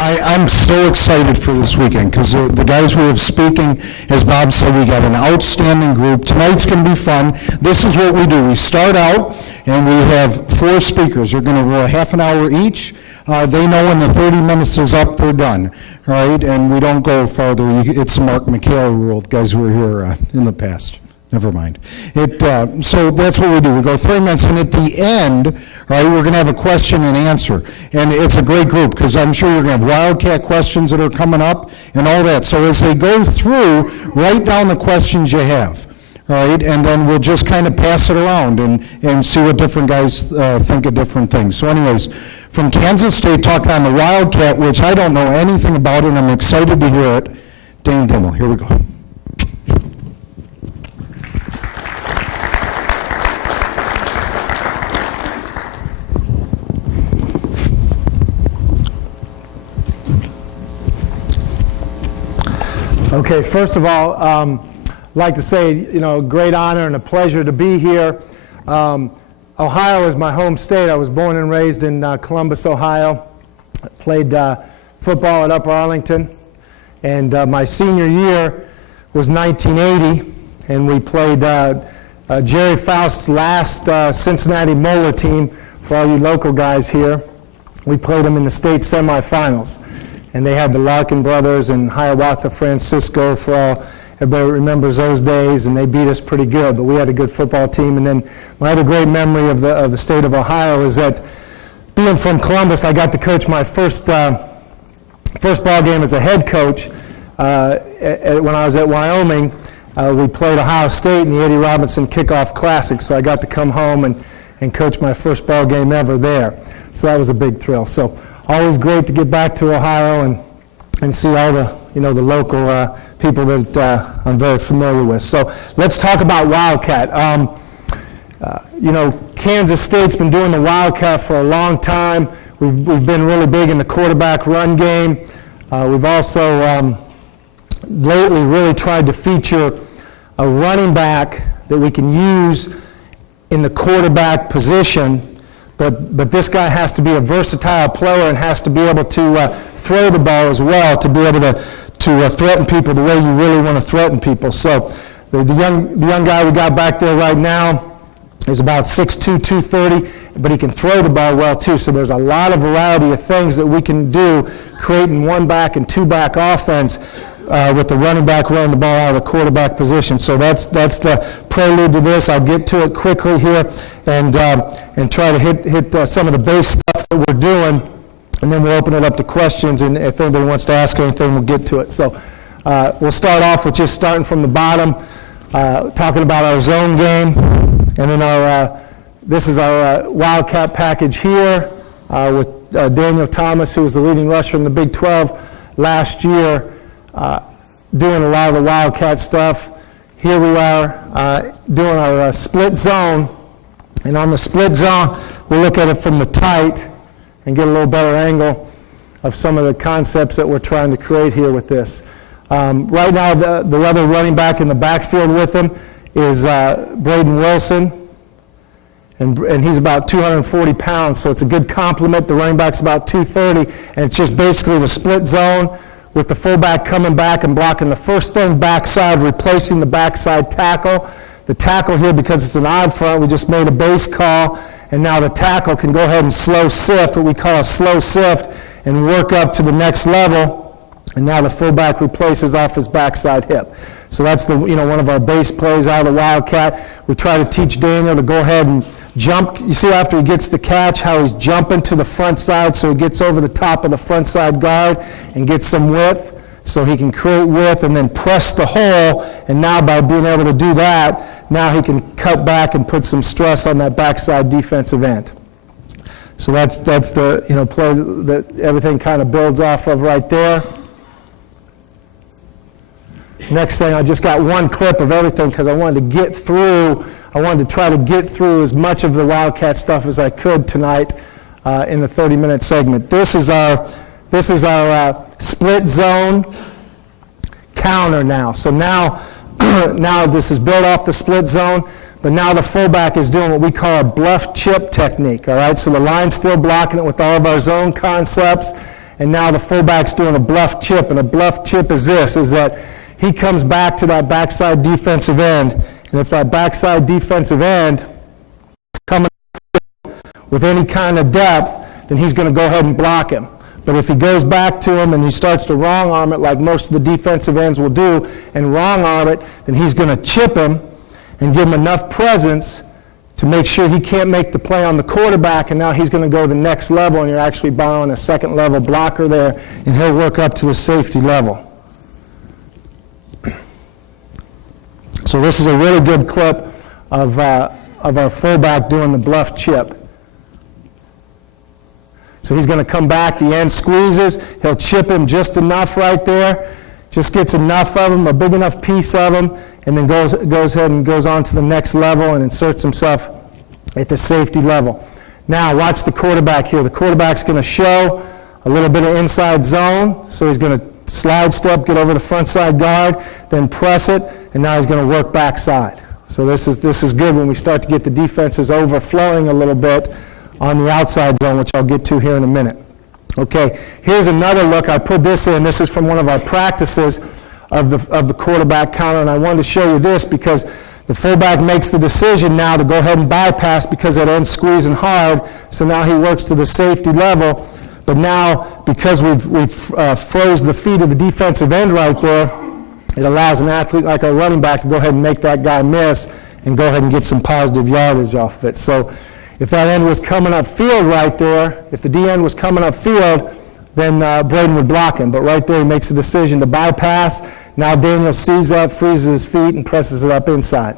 I'm so excited for this weekend because the guys we have speaking, as Bob said, we got an outstanding group. Tonight's going to be fun. This is what we do. We start out and we have 4 speakers. They're going to go a half an hour each. They know when the 30 minutes is up, they're done, right? And we don't go farther. It's the Mark McHale rule. Guys who were here in the past. Never mind. So that's what we do. We go 30 minutes, and at the end, right, we're going to have a question and answer. And it's a great group, because I'm sure you're going to have Wildcat questions that are coming up and all that. So as they go through, write down the questions you have, all right? And then we'll just kind of pass it around and see what different guys think of different things. So anyways, from Kansas State, talking on the Wildcat, which I don't know anything about, and I'm excited to hear it, Dane Dimmel. Here we go. Okay, first of all, I'd like to say, great honor and a pleasure to be here. Ohio is my home state. I was born and raised in Columbus, Ohio. I played football at Upper Arlington, and my senior year was 1980, and we played Jerry Faust's last Cincinnati Moeller team. For all you local guys here, we played them in the state semifinals. And they had the Larkin brothers and Hiawatha Francisco, for all everybody remembers those days, and they beat us pretty good. But we had a good football team. And then my other great memory of the state of Ohio is that being from Columbus, I got to coach my first ball game as a head coach when I was at Wyoming. We played Ohio State in the Eddie Robinson Kickoff Classic, so I got to come home and coach my first ball game ever there. So that was a big thrill. So always great to get back to Ohio and see all the the local people that I'm very familiar with. So let's talk about Wildcat. Kansas State's been doing the Wildcat for a long time. We've been really big in the quarterback run game. We've also lately really tried to feature a running back that we can use in the quarterback position. But this guy has to be a versatile player and has to be able to throw the ball as well, to be able to threaten people the way you really want to threaten people. So the young guy we got back there right now is about 6'2", 230, but he can throw the ball well too. So there's a lot of variety of things that we can do, creating one-back and two-back offense with the running back running the ball out of the quarterback position. So that's the prelude to this. I'll get to it quickly here and try to hit some of the base stuff that we're doing, and then we'll open it up to questions, and if anybody wants to ask anything, we'll get to it. So we'll start off with just starting from the bottom, talking about our zone game, and then this is our Wildcat package here with Daniel Thomas, who was the leading rusher in the Big 12 last year, doing a lot of the Wildcat stuff. Here we are doing our split zone, and on the split zone, we'll look at it from the tight and get a little better angle of some of the concepts that we're trying to create here with this. Right now, the other running back in the backfield with him is Braden Wilson, and he's about 240 pounds, so it's a good complement. The running back's about 230, and it's just basically the split zone with the fullback coming back and blocking the first thing backside, replacing the backside tackle. The tackle here, because it's an odd front, we just made a base call, and now the tackle can go ahead and slow sift, what we call a slow sift, and work up to the next level, and now the fullback replaces off his backside hip. So that's one of our base plays out of the Wildcat. We try to teach Daniel to go ahead and jump. You see after he gets the catch how he's jumping to the front side, so he gets over the top of the front side guard and gets some width, so he can create width and then press the hole, and now by being able to do that, now he can cut back and put some stress on that backside defensive end. So that's the play that everything kind of builds off of right there. Next thing, I just got one clip of everything because I wanted to try to get through as much of the Wildcat stuff as I could tonight in the 30-minute segment. This is our split zone counter now. So now this is built off the split zone, but now the fullback is doing what we call a bluff chip technique, all right? So the line's still blocking it with all of our zone concepts, and now the fullback's doing a bluff chip, and a bluff chip is this, is that he comes back to that backside defensive end, and if that backside defensive end is coming with any kind of depth, then he's going to go ahead and block him. But if he goes back to him and he starts to wrong arm it like most of the defensive ends will do and wrong arm it, then he's going to chip him and give him enough presence to make sure he can't make the play on the quarterback, and now he's going to go the next level, and you're actually borrowing a second level blocker there, and he'll work up to the safety level. So this is a really good clip of our fullback doing the bluff chip. So he's going to come back, the end squeezes, he'll chip him just enough right there, just gets enough of him, a big enough piece of him, and then goes ahead and goes on to the next level and inserts himself at the safety level. Now watch the quarterback here. The quarterback's going to show a little bit of inside zone, so he's going to slide step, get over the front side guard, then press it, and now he's going to work backside. So this is good when we start to get the defenses overflowing a little bit on the outside zone, which I'll get to here in a minute. Okay, here's another look. I put this in. This is from one of our practices of the quarterback counter, and I wanted to show you this because the fullback makes the decision now to go ahead and bypass because that end's squeezing hard, so now he works to the safety level. But now, because we've froze the feet of the defensive end right there, it allows an athlete like our running back to go ahead and make that guy miss and go ahead and get some positive yardage off of it. So if that end was coming up field right there, if the D end was coming up field, then Braden would block him. But right there, he makes a decision to bypass. Now Daniel sees that, freezes his feet, and presses it up inside.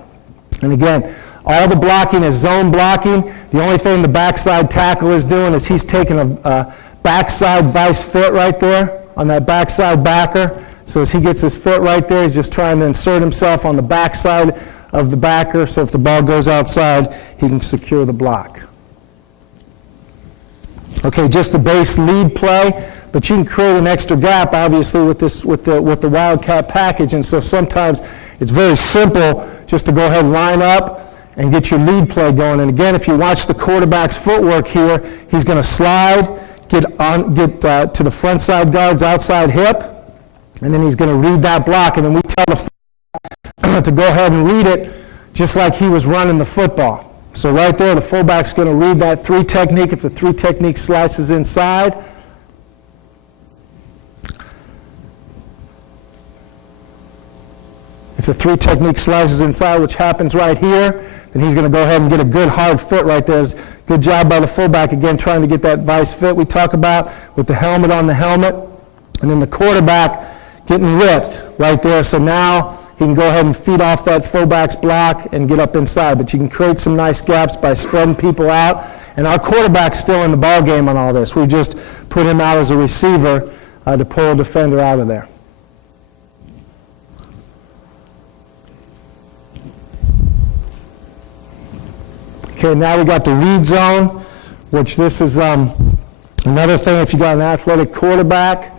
And again, all the blocking is zone blocking. The only thing the backside tackle is doing is he's taking a backside vice foot right there on that backside backer. So as he gets his foot right there, he's just trying to insert himself on the backside of the backer, so if the ball goes outside, he can secure the block. Okay, just the base lead play, but you can create an extra gap, obviously, with the Wildcat package, and so sometimes it's very simple just to go ahead and line up and get your lead play going. And again, if you watch the quarterback's footwork here, he's going to slide, get to the front side guard's outside hip, and then he's going to read that block, and then we tell the to go ahead and read it just like he was running the football. So right there, the fullback's going to read that 3 technique. If the 3 technique slices inside, which happens right here, then he's going to go ahead and get a good hard foot right there. Good job by the fullback, again, trying to get that vice fit we talk about with the helmet on the helmet. And then the quarterback getting width right there. So now he can go ahead and feed off that fullback's block and get up inside. But you can create some nice gaps by spreading people out. And our quarterback's still in the ball game on all this. We just put him out as a receiver to pull a defender out of there. Okay, now we got the read zone, which this is another thing if you got an athletic quarterback.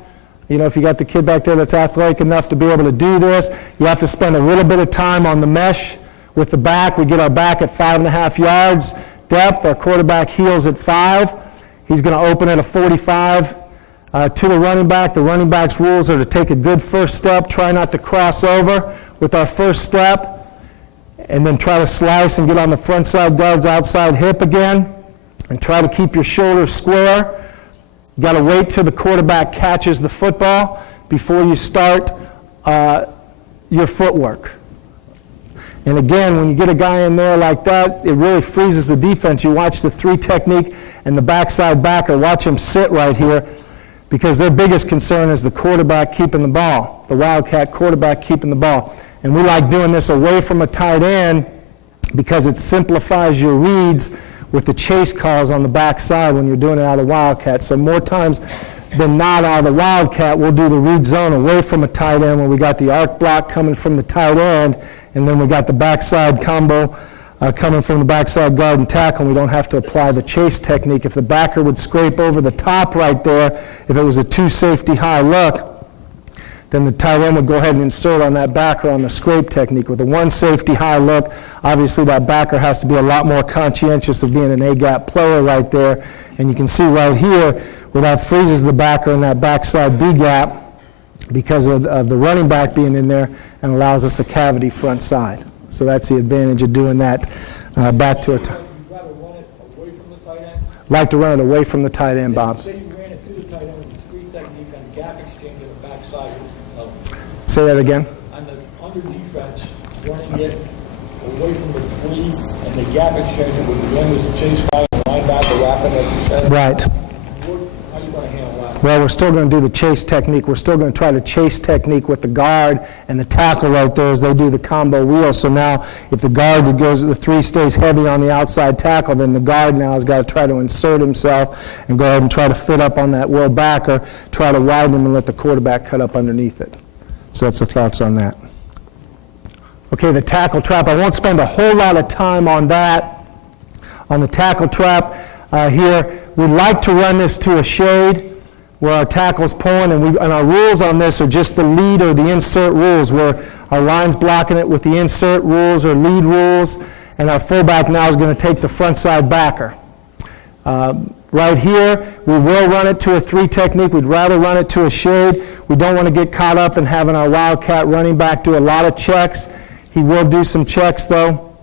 You know, if you got the kid back there that's athletic enough to be able to do this, you have to spend a little bit of time on the mesh with the back. We get our back at 5.5 yards depth. Our quarterback heels at 5. He's going to open at a 45 to the running back. The running back's rules are to take a good first step, try not to cross over with our first step, and then try to slice and get on the front side guard's outside hip again, and try to keep your shoulders square. You got to wait till the quarterback catches the football before you start your footwork. And again, when you get a guy in there like that, it really freezes the defense. You watch the 3 technique and the backside backer, watch him sit right here, because their biggest concern is the quarterback keeping the ball, the Wildcat quarterback keeping the ball. And we like doing this away from a tight end because it simplifies your reads with the chase calls on the backside when you're doing it out of Wildcat. So more times than not out of the Wildcat, we'll do the read zone away from a tight end when we got the arc block coming from the tight end, and then we got the backside combo coming from the backside guard and tackle, and we don't have to apply the chase technique. If the backer would scrape over the top right there, if it was a 2 safety high look, then the tight end would go ahead and insert on that backer on the scrape technique. With a 1 safety high look, obviously that backer has to be a lot more conscientious of being an A-gap player right there. And you can see right here, where that freezes the backer in that backside B gap because of the running back being in there, and allows us a cavity front side. So that's the advantage of doing that back to a You'd rather run it away from the tight end? like to run it away from the tight end, Bob. Say you ran it to the tight end with the three technique and gap exchange on the backside. Say that again. On the under defense, running it away from the three and the gap exchange with the end with the chase guy and linebacker wrapping it. Right. How are you going to handle that? Well, we're still going to do the chase technique. We're still going to try to chase technique with the guard and the tackle right there as they do the combo wheel. So now if the guard that goes, the three stays heavy on the outside tackle, then the guard now has got to try to insert himself and go ahead and try to fit up on that will backer, try to widen him and let the quarterback cut up underneath it. So that's the thoughts on that. Okay, the tackle trap. I won't spend a whole lot of time on that. On the tackle trap here, we like to run this to a shade where our tackle's pulling, and our rules on this are just the lead or the insert rules, where our line's blocking it with the insert rules or lead rules, and our fullback now is going to take the front side backer. Right here, we will run it to a three technique. We'd rather run it to a shade. We don't want to get caught up in having our Wildcat running back do a lot of checks. He will do some checks, though.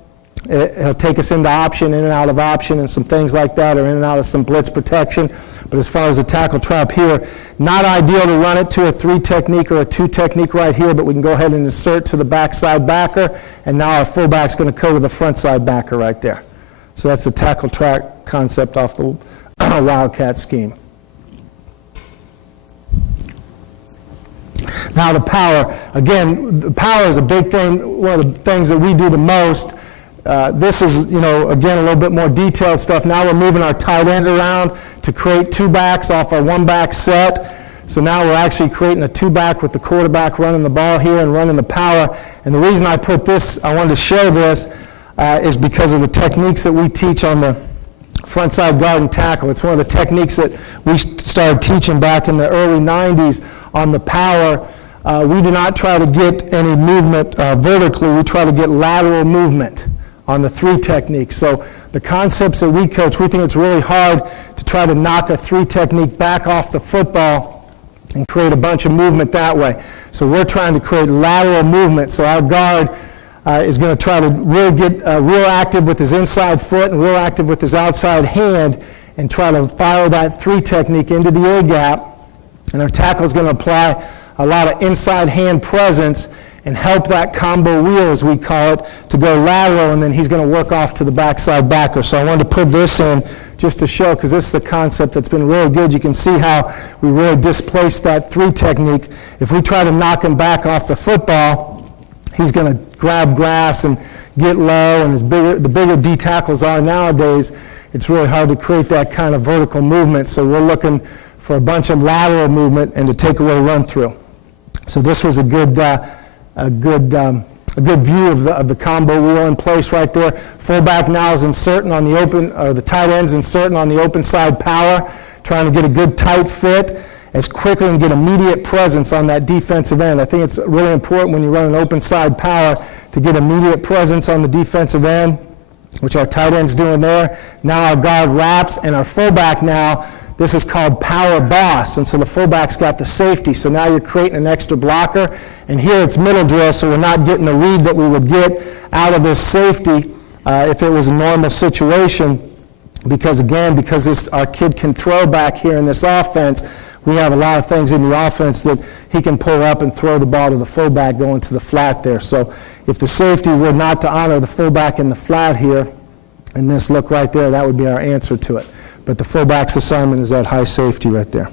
He'll take us into option, in and out of option, and some things like that, or in and out of some blitz protection. But as far as the tackle trap here, not ideal to run it to a three technique or a two technique right here, but we can go ahead and insert to the backside backer, and now our fullback's going to go to the front side backer right there. So that's the tackle trap concept off the Wildcat scheme. Now the power. Again, the power is a big thing, one of the things that we do the most. This is, again, a little bit more detailed stuff. Now we're moving our tight end around to create two backs off our one back set. So now we're actually creating a two back with the quarterback running the ball here and running the power. And the reason I put this, I wanted to show this, is because of the techniques that we teach on the front side guard and tackle. It's one of the techniques that we started teaching back in the early 90s on the power. We do not try to get any movement vertically. We try to get lateral movement on the three technique. So the concepts that we coach, we think it's really hard to try to knock a three technique back off the football and create a bunch of movement that way. So we're trying to create lateral movement. So our guard is going to try to really get real active with his inside foot and real active with his outside hand and try to fire that three technique into the A gap. And our tackle is going to apply a lot of inside hand presence and help that combo wheel, as we call it, to go lateral, and then he's going to work off to the backside backer. So I wanted to put this in just to show, because this is a concept that's been really good. You can see how we really displaced that three technique. If we try to knock him back off the football, he's going to grab grass and get low, and the bigger D tackles are nowadays, it's really hard to create that kind of vertical movement. So we're looking for a bunch of lateral movement and to take away run through. So this was a good view of the combo wheel in place right there. Fullback now is inserting on the open, or the tight end's inserting on the open side power, trying to get a good tight fit as quickly and get immediate presence on that defensive end. I think it's really important when you run an open side power to get immediate presence on the defensive end, which our tight end's doing there. Now our guard wraps, and our fullback now, this is called power boss, and so the fullback's got the safety. So now you're creating an extra blocker, and here it's middle drill, so we're not getting the read that we would get out of this safety if it was a normal situation, because our kid can throw back here in this offense. We have a lot of things in the offense that he can pull up and throw the ball to the fullback going to the flat there. So if the safety were not to honor the fullback in the flat here, in this look right there, that would be our answer to it. But the fullback's assignment is that high safety right there.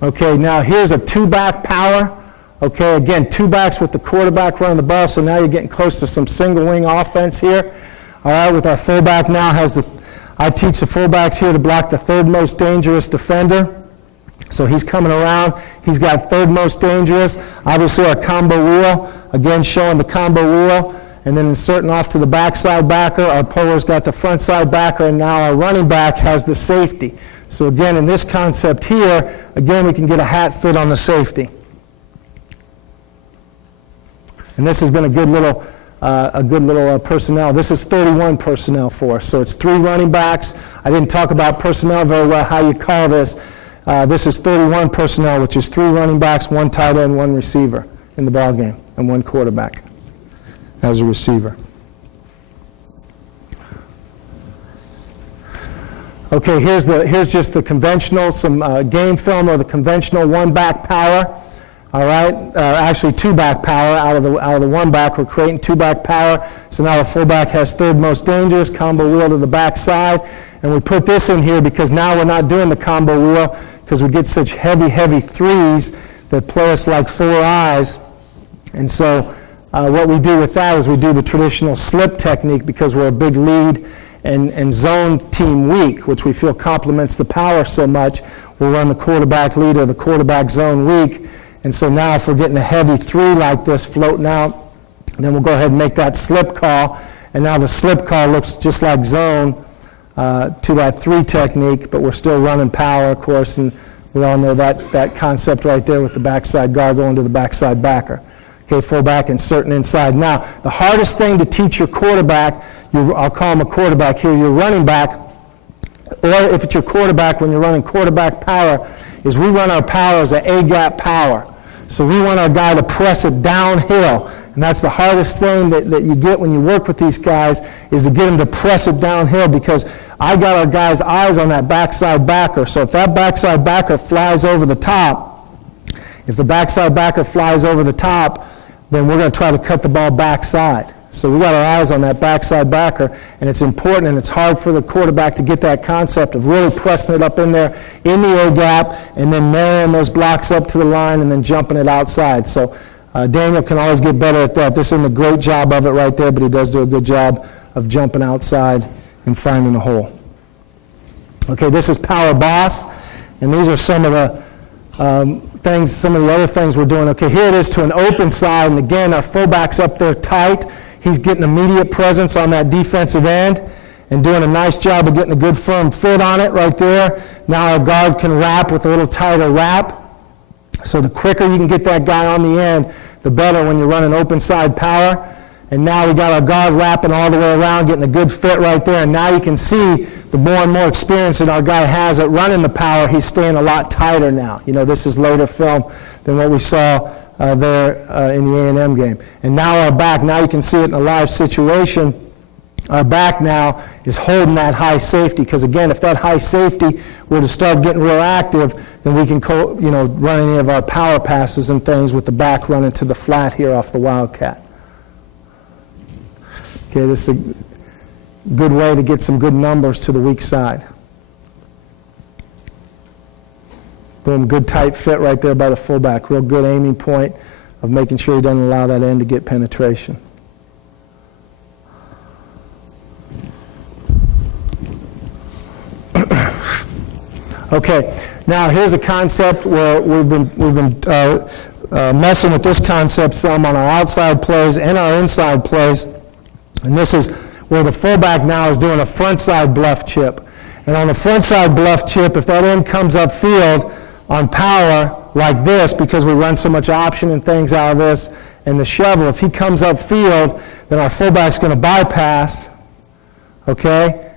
Okay, now here's a two-back power. Okay, again, two backs with the quarterback running the ball, so now you're getting close to some single-wing offense here. All right, with our fullback now I teach the fullbacks here to block the third most dangerous defender. So he's coming around. He's got third most dangerous. Obviously our combo wheel, again showing the combo wheel, and then inserting off to the backside backer. Our puller's got the front side backer, and now our running back has the safety. So again, in this concept here, again, we can get a hat fit on the safety. And this has been a good little a good little personnel. This is 31 personnel for us. So it's 3 running backs. I didn't talk about personnel very well, how you call this. This is 31 personnel, which is 3 running backs, 1 tight end, 1 receiver in the ball game, and 1 quarterback as a receiver. Okay, here's just the conventional, some game film of the conventional 1-back power. All right, actually 2-back power out of the 1-back. We're creating 2-back power. So now the fullback has third most dangerous, combo wheel to the backside. And we put this in here because now we're not doing the combo wheel because we get such heavy threes that play us like 4 eyes. And so what we do with that is we do the traditional slip technique because we're a big lead and zone team weak, which we feel complements the power so much. We'll run the quarterback lead or the quarterback zone weak. And so now if we're getting a heavy 3 like this floating out, then we'll go ahead and make that slip call. And now the slip call looks just like zone to that 3 technique, but we're still running power, of course, and we all know that concept right there with the backside guard going to the backside backer. Okay, fullback inserting inside. Now, the hardest thing to teach your quarterback, I'll call him a quarterback here, your running back, or if it's your quarterback when you're running quarterback power, is we run our power as an A-gap power. So we want our guy to press it downhill. And that's the hardest thing that you get when you work with these guys is to get them to press it downhill because I got our guys' eyes on that backside backer. So if that backside backer flies over the top, then we're going to try to cut the ball backside. So we got our eyes on that backside backer, and it's important and it's hard for the quarterback to get that concept of really pressing it up in there in the A-gap and then marrying those blocks up to the line and then jumping it outside. So Daniel can always get better at that. This isn't a great job of it right there, but he does do a good job of jumping outside and finding a hole. Okay, this is Power Boss, and these are some of the some of the other things we're doing. Okay, here it is to an open side, and again, our fullback's up there tight. He's getting immediate presence on that defensive end and doing a nice job of getting a good firm fit on it right there. Now our guard can wrap with a little tighter wrap. So the quicker you can get that guy on the end, the better when you're running open side power. And now we got our guard wrapping all the way around, getting a good fit right there. And now you can see the more and more experience that our guy has at running the power, he's staying a lot tighter now. You know, this is later film than what we saw there in the A&M game. And now our back, now you can see it in a live situation. Our back now is holding that high safety because, again, if that high safety were to start getting real active, then we can run any of our power passes and things with the back running to the flat here off the Wildcat. Okay, this is a good way to get some good numbers to the weak side. Boom, good tight fit right there by the fullback. Real good aiming point of making sure he doesn't allow that end to get penetration. Okay, now here's a concept where we've been messing with this concept some on our outside plays and our inside plays. And this is where the fullback now is doing a front side bluff chip. And on the front side bluff chip, if that end comes upfield on power like this, because we run so much option and things out of this, and the shovel, if he comes upfield, then our fullback's going to bypass, okay?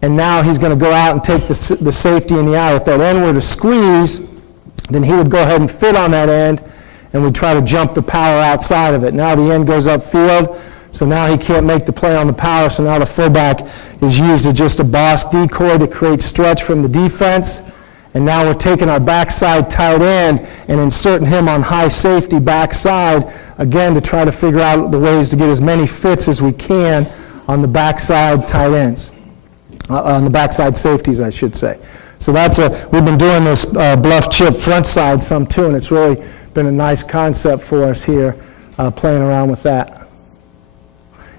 And now he's going to go out and take the safety in the out. If that end were to squeeze, then he would go ahead and fit on that end, and we'd try to jump the power outside of it. Now the end goes upfield, so now he can't make the play on the power, so now the fullback is used as just a boss decoy to create stretch from the defense. And now we're taking our backside tight end and inserting him on high safety backside, again, to try to figure out the ways to get as many fits as we can on the backside tight ends. On the backside safeties, I should say. So we've been doing this bluff chip front side some too, and it's really been a nice concept for us here, playing around with that.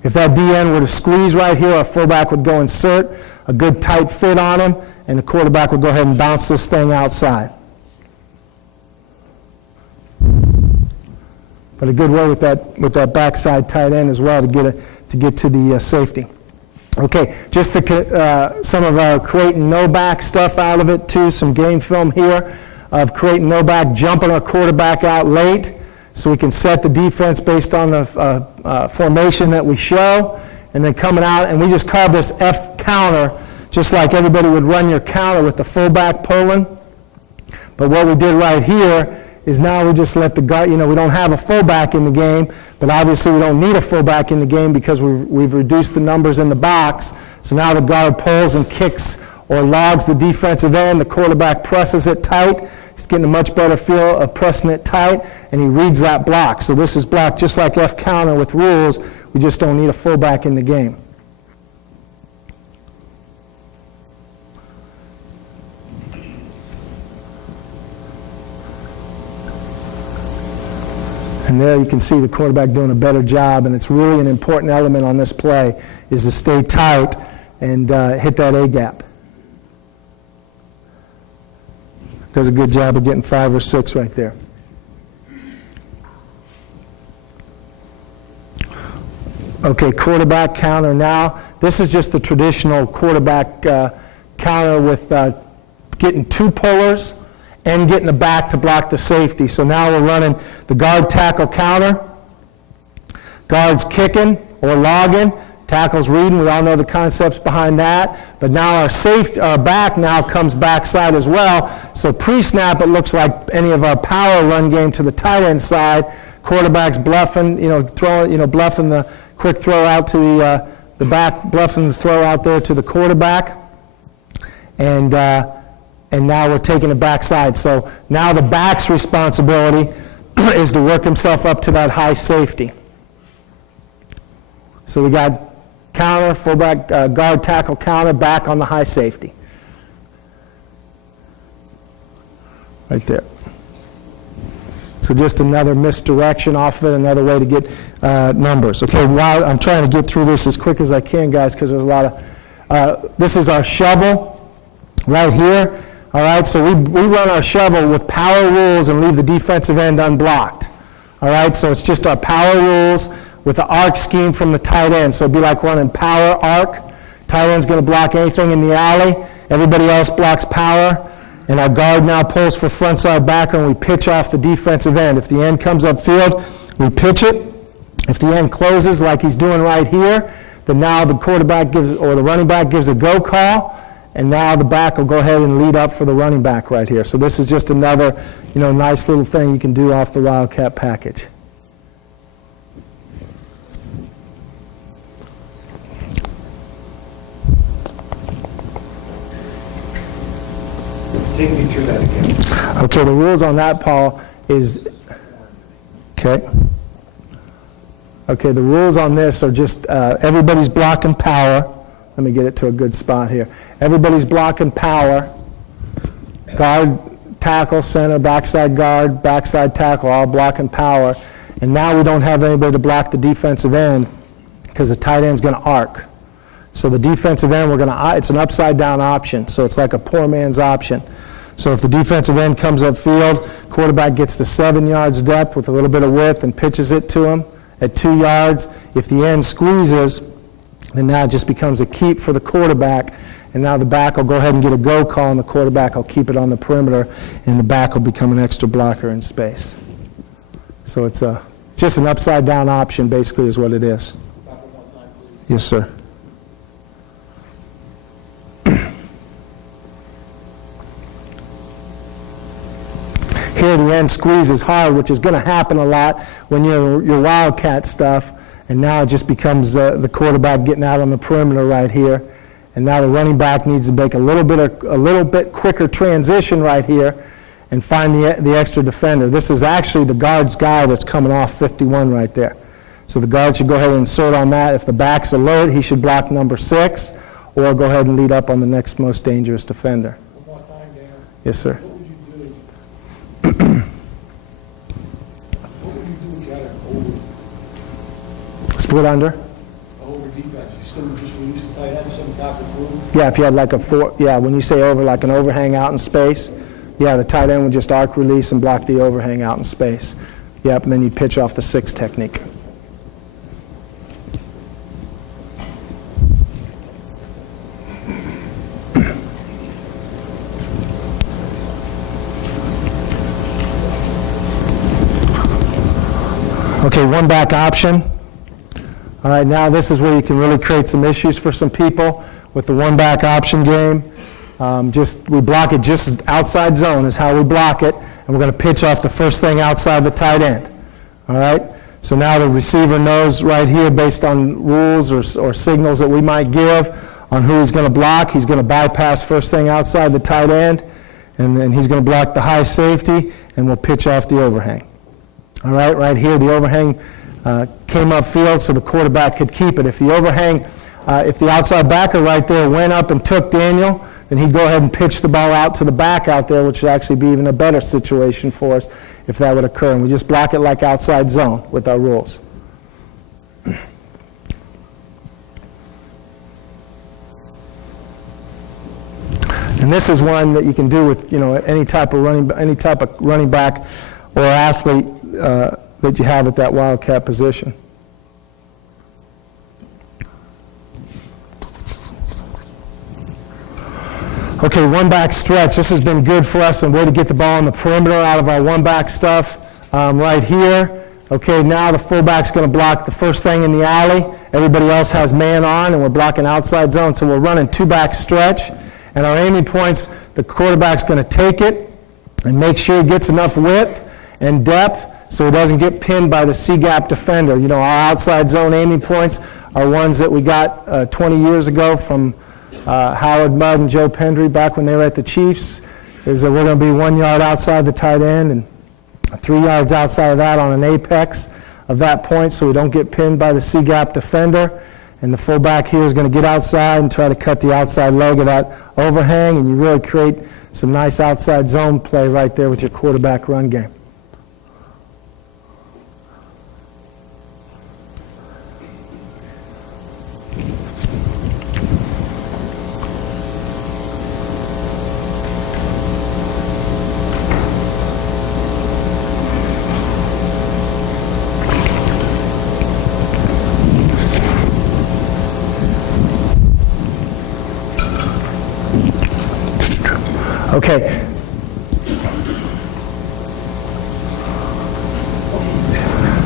If that DN were to squeeze right here, our fullback would go insert a good tight fit on him, and the quarterback would go ahead and bounce this thing outside. But a good way with that backside tight end as well to get to the safety. Okay, just some of our creating no back stuff out of it too, some game film here of creating no back, jumping our quarterback out late. so we can set the defense based on the formation that we show, and then coming out, and we just call this F counter, just like everybody would run your counter with the fullback pulling. But what we did right here is now we just let the guard, we don't have a fullback in the game, but obviously we don't need a fullback in the game because we've reduced the numbers in the box. So now the guard pulls and kicks or logs the defensive end, the quarterback presses it tight. He's getting a much better feel of pressing it tight, and he reads that block. So this is blocked just like F counter with rules. We just don't need a fullback in the game. And there you can see the quarterback doing a better job, and it's really an important element on this play is to stay tight and hit that A-gap. Does a good job of getting 5 or 6 right there. Okay, quarterback counter now. This is just the traditional quarterback counter with getting 2 pullers and getting the back to block the safety. So now we're running the guard tackle counter. Guard's kicking or logging. Tackle's reading. We all know the concepts behind that. But now our back now comes backside as well. So pre-snap, it looks like any of our power run game to the tight end side. Quarterback's bluffing, bluffing the quick throw out to the back, bluffing the throw out there to the quarterback. And now we're taking it backside. So now the back's responsibility is to work himself up to that high safety. So we got counter, fullback, guard, tackle, counter, back on the high safety. Right there. So just another misdirection off of it, another way to get numbers. Okay, while I'm trying to get through this as quick as I can, guys, because there's a lot of, this is our shovel right here. All right, so we run our shovel with power rules and leave the defensive end unblocked. All right, so it's just our power rules with the arc scheme from the tight end. So it'd be like running power arc. Tight end's going to block anything in the alley. Everybody else blocks power. And our guard now pulls for frontside backer, and we pitch off the defensive end. If the end comes upfield, we pitch it. If the end closes like he's doing right here, then now the quarterback gives, or the running back gives a go call. And now the back will go ahead and lead up for the running back right here. So this is just another, nice little thing you can do off the Wildcat package. Take me through that again. Okay, the rules on that, Paul, is, okay. Okay, the rules on this are just everybody's blocking power. Let me get it to a good spot here. Everybody's blocking power. Guard, tackle, center, backside guard, backside tackle, all blocking power. And now we don't have anybody to block the defensive end because the tight end's going to arc. So the defensive end, it's an upside down option. So it's like a poor man's option. So if the defensive end comes upfield, quarterback gets to 7 yards depth with a little bit of width and pitches it to him at 2 yards. If the end squeezes, then now it just becomes a keep for the quarterback, and now the back will go ahead and get a go call, and the quarterback will keep it on the perimeter, and the back will become an extra blocker in space. So it's just an upside-down option, basically, is what it is. Back one more time, please. Yes, sir. Here the end squeezes hard, which is going to happen a lot when you're your Wildcat stuff. And now it just becomes the quarterback getting out on the perimeter right here. And now the running back needs to make a little bit quicker transition right here and find the extra defender. This is actually the guard's guy that's coming off 51 right there. So the guard should go ahead and insert on that. If the back's alert, he should block number 6 or go ahead and lead up on the next most dangerous defender. One more time, Dana. Yes, sir. What would you do? What would you do if you had an Split under. over defense? You still would just release the tight end, some tackle through? Yeah, if you had like when you say over, like an overhang out in space, yeah, the tight end would just arc release and block the overhang out in space. Yep, and then you'd pitch off the 6 technique. Okay, one back option. All right, now this is where you can really create some issues for some people with the one back option game. We block it just outside zone is how we block it, and we're going to pitch off the first thing outside the tight end. All right? So now the receiver knows right here, based on rules or signals that we might give on who he's going to block. He's going to bypass first thing outside the tight end, and then he's going to block the high safety, and we'll pitch off the overhang. All right, right here, the overhang came upfield so the quarterback could keep it. If the overhang, if the outside backer right there went up and took Daniel, then he'd go ahead and pitch the ball out to the back out there, which would actually be even a better situation for us if that would occur. And we just block it like outside zone with our rules. And this is one that you can do with any type of running back or athlete that you have at that wildcat position. Okay, one back stretch. This has been good for us, and way to get the ball on the perimeter out of our one back stuff right here. Okay, now the fullback's going to block the first thing in the alley. Everybody else has man on, and we're blocking outside zone. So we're running two back stretch, and our aiming points, the quarterback's going to take it and make sure he gets enough width and depth so he doesn't get pinned by the C-gap defender. Our outside zone aiming points are ones that we got 20 years ago from Howard Mudd and Joe Pendry back when they were at the Chiefs, is that we're going to be 1 yard outside the tight end and 3 yards outside of that on an apex of that point so we don't get pinned by the C-gap defender. And the fullback here is going to get outside and try to cut the outside leg of that overhang, and you really create some nice outside zone play right there with your quarterback run game. Okay.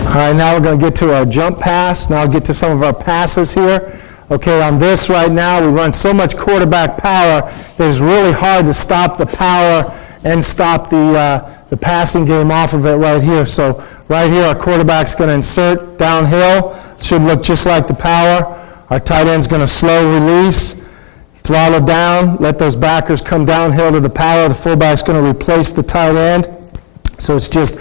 All right, now we're going to get to our jump pass. Now I'll get to some of our passes here. Okay, on this right now, we run so much quarterback power that it's really hard to stop the power and stop the passing game off of it right here. So right here, our quarterback's going to insert downhill. Should look just like the power. Our tight end's going to slow release. Throttle down, let those backers come downhill to the power. The fullback's going to replace the tight end. So it's just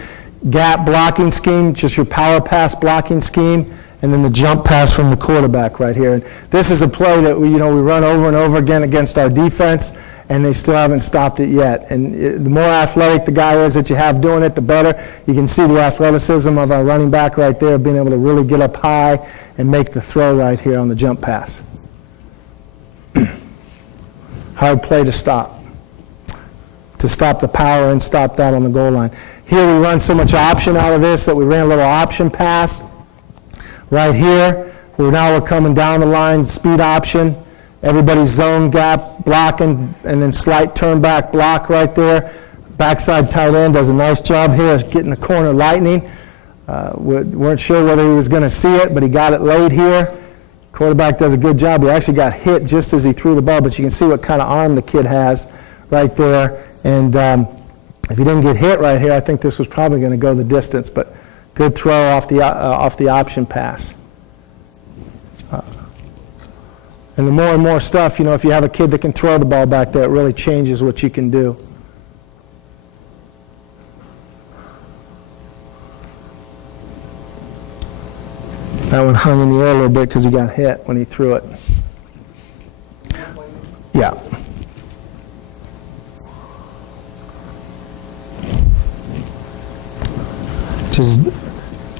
gap blocking scheme, just your power pass blocking scheme, and then the jump pass from the quarterback right here. And this is a play that we run over and over again against our defense, and they still haven't stopped it yet. And the more athletic the guy is that you have doing it, the better. You can see the athleticism of our running back right there, being able to really get up high and make the throw right here on the jump pass. Hard play to stop the power and stop that on the goal line. Here we run so much option out of this that we ran a little option pass. Right here, we're coming down the line, speed option. Everybody's zone gap blocking, and then slight turn back block right there. Backside tight end does a nice job here of getting the corner lightning. We weren't sure whether he was going to see it, but he got it late here. Quarterback does a good job. He actually got hit just as he threw the ball, but you can see what kind of arm the kid has right there. And if he didn't get hit right here, I think this was probably going to go the distance, but good throw off the option pass. And the more and more stuff, if you have a kid that can throw the ball back there, it really changes what you can do. That one hung in the air a little bit because he got hit when he threw it. Yeah. Just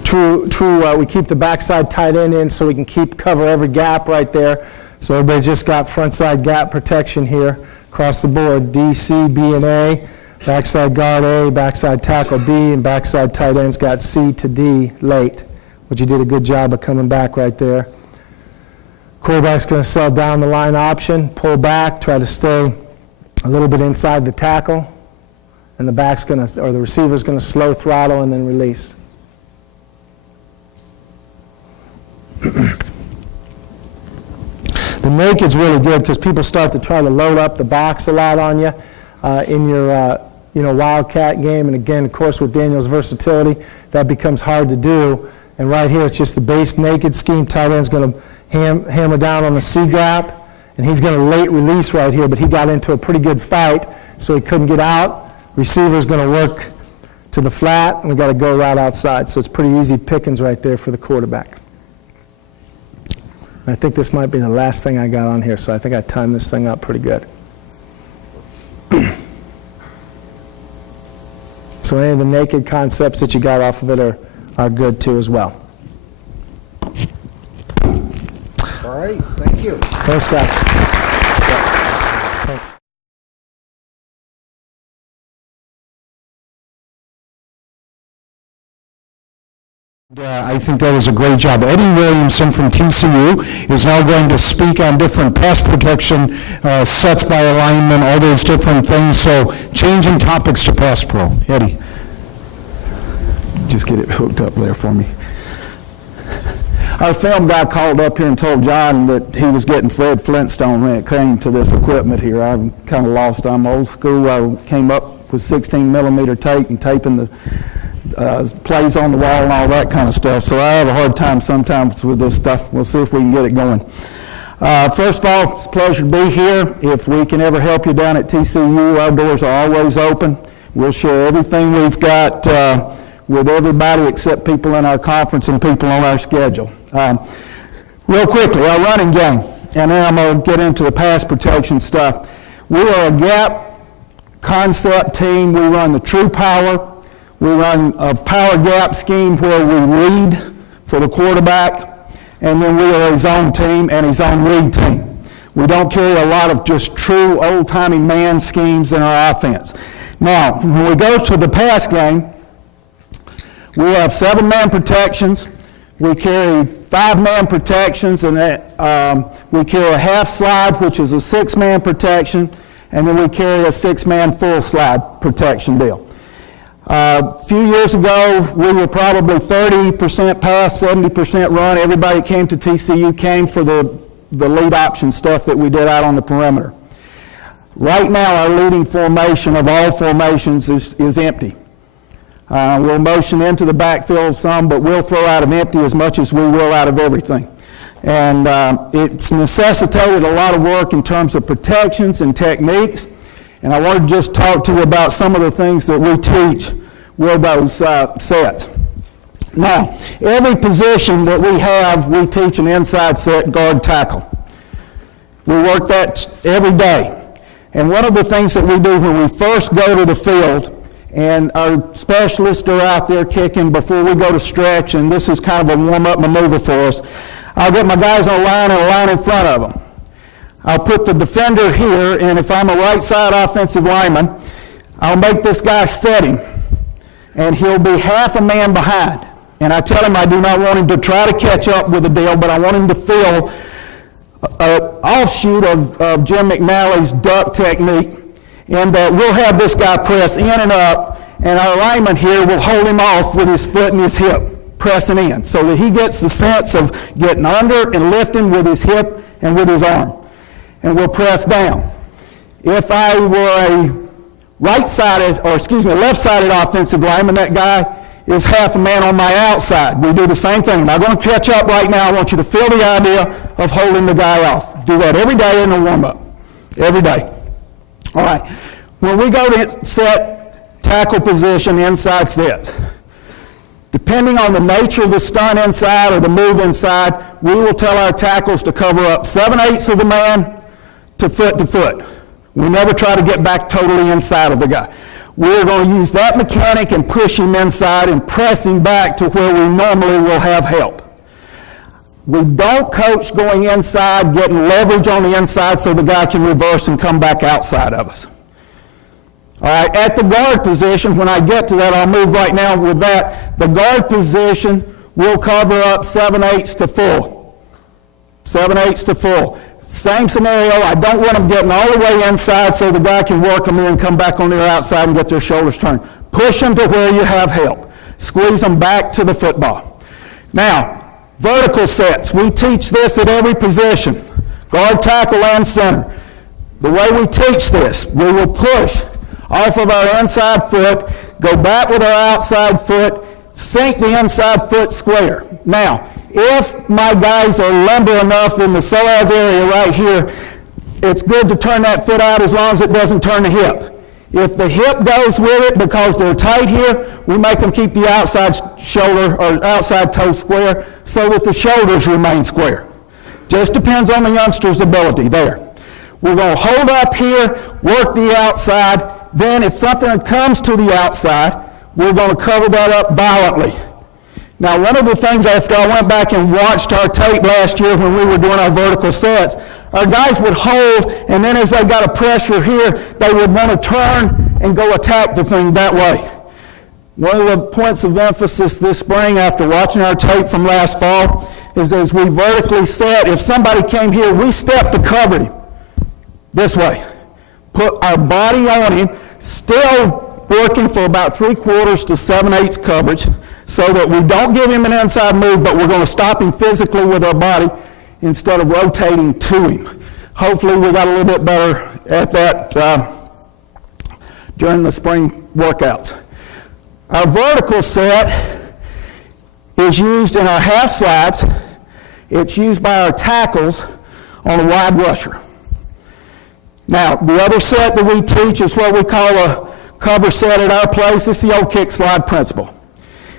true. We keep the backside tight end in so we can cover every gap right there. So everybody's just got front side gap protection here across the board. D, C, B, and A. Backside guard A, backside tackle B, and backside tight ends got C to D late. But you did a good job of coming back right there. Quarterback's going to sell down the line option, pull back, try to stay a little bit inside the tackle, and the receiver's going to slow throttle and then release. naked's really good because people start to try to load up the box a lot on you in your Wildcat game. And again, of course, with Daniel's versatility, that becomes hard to do. And right here, it's just the base naked scheme. Tight end's going to hammer down on the C gap, and he's going to late release right here, but he got into a pretty good fight, so he couldn't get out. Receiver's going to work to the flat, and we got to go right outside. So it's pretty easy pickings right there for the quarterback. I think this might be the last thing I got on here, so I think I timed this thing up pretty good. So any of the naked concepts that you got off of it are good too as well. All right, thank you. Thanks, guys. Thanks. I think that was a great job. Eddie Williamson from TCU is now going to speak on different pass protection sets by alignment, all those different things. So changing topics to pass pro. Eddie. Just get it hooked up there for me. Our film guy called up here and told John that he was getting Fred Flintstone when it came to this equipment here. I'm kind of lost. I'm old school. I came up with 16 millimeter tape and taping the plays on the wall and all that kind of stuff. So I have a hard time sometimes with this stuff. We'll see if we can get it going. First of all, it's a pleasure to be here. If we can ever help you down at TCU, our doors are always open. We'll share everything we've got with everybody except people in our conference and people on our schedule. Real quickly, our running game, and then I'm going to get into the pass protection stuff. We are a gap concept team. We run the true power. We run a power gap scheme where we read for the quarterback, and then we are a zone team and a zone read team. We don't carry a lot of just true old-timey man schemes in our offense. Now, when we go to the pass game, we have 7-man protections. We carry 5-man protections, and we carry a half slide, which is a 6-man protection, and then we carry a 6-man full slide protection deal. A few years ago, we were probably 30% pass, 70% run. Everybody that came to TCU came for the lead option stuff that we did out on the perimeter. Right now, our leading formation of all formations is empty. We'll motion into the backfield some, but we'll throw out of empty as much as we will out of everything. And it's necessitated a lot of work in terms of protections and techniques. And I want to just talk to you about some of the things that we teach with those sets. Now, every position that we have, we teach an inside set guard tackle. We work that every day. And one of the things that we do when we first go to the field, and our specialists are out there kicking before we go to stretch, and this is kind of a warm-up maneuver for us, I'll get my guys on a line and a line in front of them. I'll put the defender here, and if I'm a right side offensive lineman, I'll make this guy set him, and he'll be half a man behind. And I tell him I do not want him to try to catch up with the deal, but I want him to feel an offshoot of Jim McNally's duck technique, in that we'll have this guy press in and up, and our lineman here will hold him off with his foot and his hip, pressing in, so that he gets the sense of getting under and lifting with his hip and with his arm. And we'll press down. If I were a left-sided offensive lineman, that guy is half a man on my outside. We do the same thing. I'm not going to catch up right now. I want you to feel the idea of holding the guy off. Do that every day in the warm-up. Every day. All right. When we go to set tackle position inside sets, depending on the nature of the stun inside or the move inside, we will tell our tackles to cover up 7/8 of the man to foot. We never try to get back totally inside of the guy. We're going to use that mechanic and push him inside and press him back to where we normally will have help. We don't coach going inside, getting leverage on the inside so the guy can reverse and come back outside of us. All right, at the guard position, when I get to that, I'll move right now with that. The guard position will cover up 7/8 to full. 7/8 to full. Same scenario, I don't want them getting all the way inside so the guy can work them in and come back on their outside and get their shoulders turned. Push them to where you have help. Squeeze them back to the football. Now, vertical sets, we teach this at every position. guard, tackle, and center. The way we teach this, we will push off of our inside foot, go back with our outside foot, sink the inside foot square. Now, if my guys are limber enough in the psoas area right here, it's good to turn that foot out as long as it doesn't turn the hip. If the hip goes with it because they're tight here, we make them keep the outside shoulder or outside toe square so that the shoulders remain square. Just depends on the youngster's ability there. We're going to hold up here, work the outside, then if something comes to the outside, we're going to cover that up violently. Now, one of the things after I went back and watched our tape last year when we were doing our vertical sets, our guys would hold, and then as they got a pressure here, they would want to turn and go attack the thing that way. One of the points of emphasis this spring after watching our tape from last fall is as we vertically set, if somebody came here, we step to cover him this way. Put our body on him, still working for about 3/4 to 7/8 coverage, so that we don't give him an inside move, but we're going to stop him physically with our body instead of rotating to him. Hopefully we got a little bit better at that during the spring workouts. Our vertical set is used in our half slides. It's used by our tackles on a wide rusher. Now, the other set that we teach is what we call a cover set at our place. It's the old kick slide principle.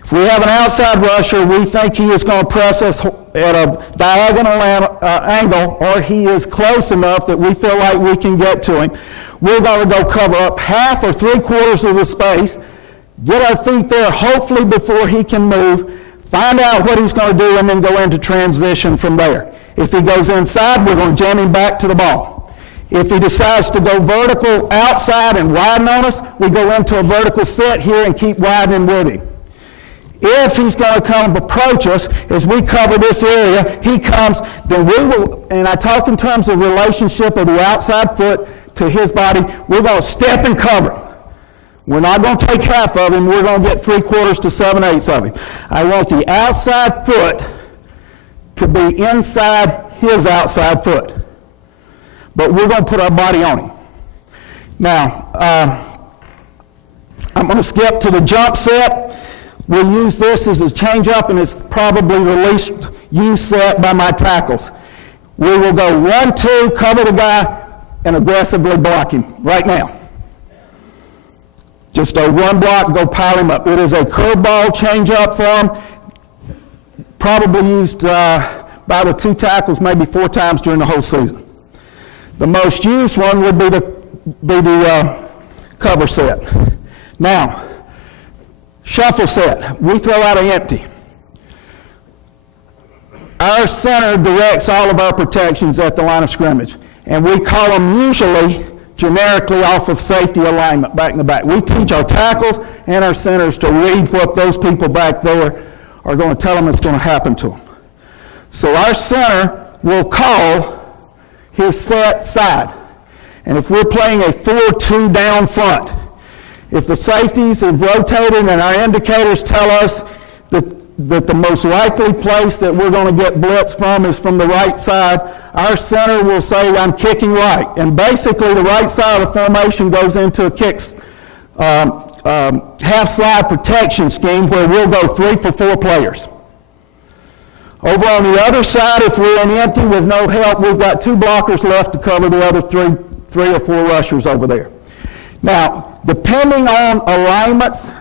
If we have an outside rusher, we think he is going to press us at a diagonal angle, or he is close enough that we feel like we can get to him. We're going to go cover up half or 3/4 of the space, get our feet there hopefully before he can move, find out what he's going to do, and then go into transition from there. If he goes inside, we're going to jam him back to the ball. If he decides to go vertical outside and widen on us, we go into a vertical set here and keep widening with him. If he's going to come approach us, as we cover this area, he comes, then we will, and I talk in terms of relationship of the outside foot to his body, we're going to step and cover him. We're not going to take half of him, we're going to get 3/4 to 7/8 of him. I want the outside foot to be inside his outside foot. But we're going to put our body on him. Now, I'm going to skip to the jump set. We'll use this as a change up, and it's probably the least used set by my tackles. We will go 1-2, cover the guy, and aggressively block him right now. Just a one block, go pile him up. It is a curveball change up for him, probably used by the two tackles maybe 4 times during the whole season. The most used one would be the cover set. Now, shuffle set. We throw out an empty. Our center directs all of our protections at the line of scrimmage, and we call them usually generically off of safety alignment back in the back. We teach our tackles and our centers to read what those people back there are going to tell them is going to happen to them. So our center will call his set side. And if we're playing a 4-2 down front, if the safeties have rotated and our indicators tell us that the most likely place that we're going to get blitz from is from the right side, our center will say, I'm kicking right. And basically the right side of the formation goes into a kicks half slide protection scheme where we'll go 3 for 4 players. Over on the other side, if we're in empty with no help, we've got 2 blockers left to cover the other 3 or 4 rushers over there. Now, depending on alignments,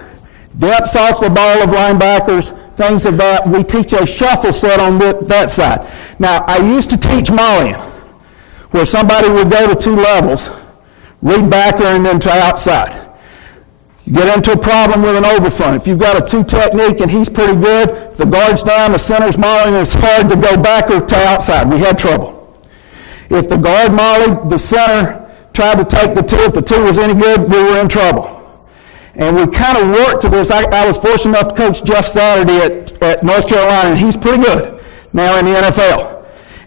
depths off the ball of linebackers, things of that, we teach a shuffle set on that side. Now, I used to teach Malian, where somebody would go to 2 levels, read backer and then to outside. You get into a problem with an overfront. If you've got a 2 technique and he's pretty good, if the guard's down, the center's mauling, it's hard to go back or to outside. We had trouble. If the guard mauled, the center tried to take the 2. If the 2 was any good, we were in trouble. And we kind of worked to this. I was fortunate enough to coach Jeff Saturday at North Carolina, and he's pretty good now in the NFL.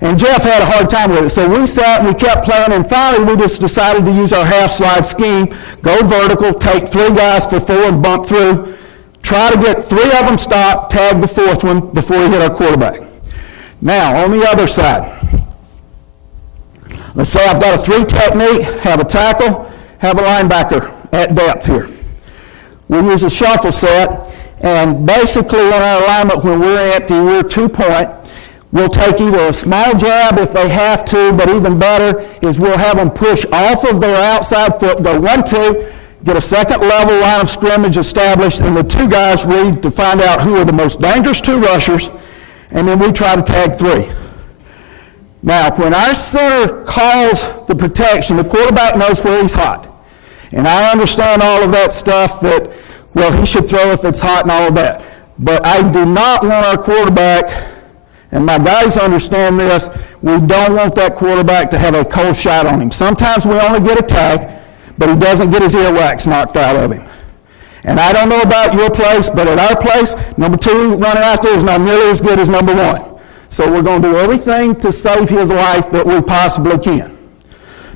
And Jeff had a hard time with it. So we sat and we kept playing, and finally we just decided to use our half slide scheme, go vertical, take 3 guys for 4 and bump through, try to get 3 of them stopped, tag the 4th one before we hit our quarterback. Now, on the other side, Let's say I've got a 3 technique, have a tackle, have a linebacker at depth here. We use a shuffle set, and basically in our alignment when we're empty, we're 2-point. We'll take either a small jab if they have to, but even better is we'll have them push off of their outside foot, go 1-2, get a second level line of scrimmage established, and the 2 guys read to find out who are the most dangerous 2 rushers, and then we try to tag 3. Now, when our center calls the protection, the quarterback knows where he's hot. And I understand all of that stuff that, well, he should throw if it's hot and all of that. But I do not want our quarterback, and my guys understand this, we don't want that quarterback to have a cold shot on him. Sometimes we only get a tag, but he doesn't get his earwax knocked out of him. And I don't know about your place, but at our place, number 2 running out there is not nearly as good as number 1. So we're going to do everything to save his life that we possibly can.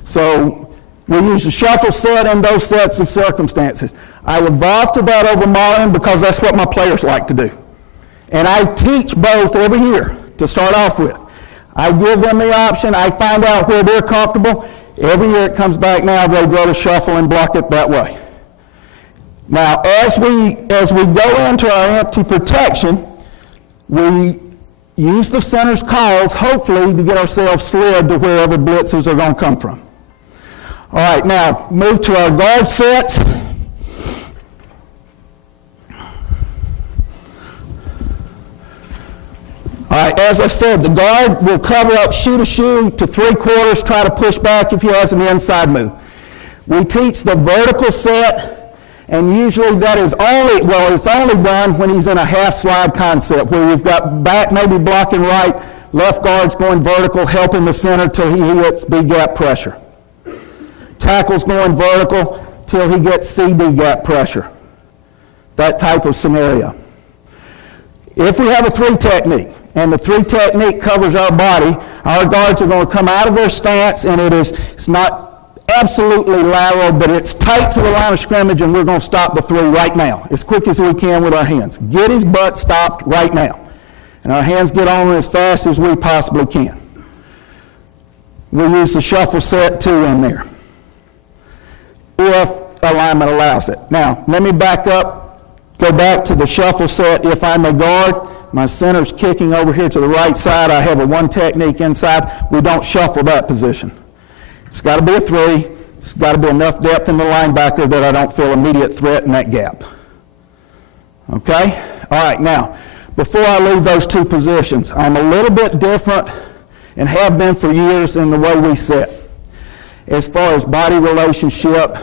So we use a shuffle set in those sets of circumstances. I evolved to that over modeling because that's what my players like to do. And I teach both every year to start off with. I give them the option. I find out where they're comfortable. Every year it comes back now, they go to shuffle and block it that way. Now, as we go into our empty protection, we use the center's calls, hopefully, to get ourselves slid to wherever blitzers are going to come from. All right, now move to our guard sets. All right, as I said, the guard will cover up shoe to shoe to 3/4, try to push back if he has an inside move. We teach the vertical set, and usually that is only, well, it's only done when he's in a half slide concept, where you've got back maybe blocking right, left guard's going vertical, helping the center till he hits B gap pressure. Tackle's going vertical till he gets CD gap pressure. That type of scenario. If we have a 3 technique, and the 3 technique covers our body, our guards are going to come out of their stance, and it's not absolutely lateral, but it's tight to the line of scrimmage, and we're going to stop the 3 right now, as quick as we can with our hands. Get his butt stopped right now. And our hands get on as fast as we possibly can. We'll use the shuffle set too in there, if alignment allows it. Now, let me back up, go back to the shuffle set. If I'm a guard, my center's kicking over here to the right side. I have a 1 technique inside. We don't shuffle that position. It's got to be a 3. It's got to be enough depth in the linebacker that I don't feel immediate threat in that gap. Okay? All right, now, before I leave those 2 positions, I'm a little bit different and have been for years in the way we set. As far as body relationship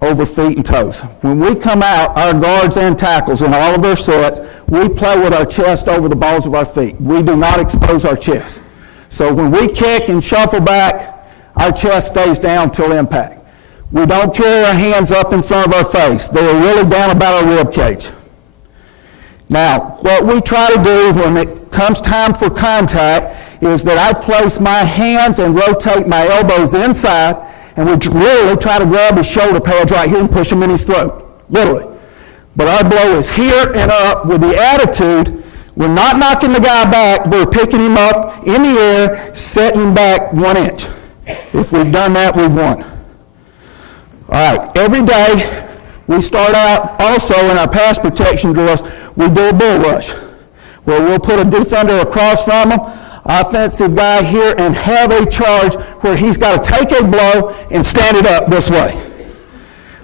over feet and toes. When we come out, our guards and tackles in all of our sets, we play with our chest over the balls of our feet. We do not expose our chest. So when we kick and shuffle back, our chest stays down till impact. We don't carry our hands up in front of our face. They are really down about our rib cage. Now, what we try to do when it comes time for contact is that I place my hands and rotate my elbows inside, and we really try to grab his shoulder pads right here and push him in his throat, literally. But our blow is here and up with the attitude, we're not knocking the guy back, we're picking him up in the air, setting him back 1 inch. If we've done that, we've won. All right, every day we start out also in our pass protection drills, we do a bull rush, where we'll put a defender across from him, offensive guy here, and have a charge where he's got to take a blow and stand it up this way.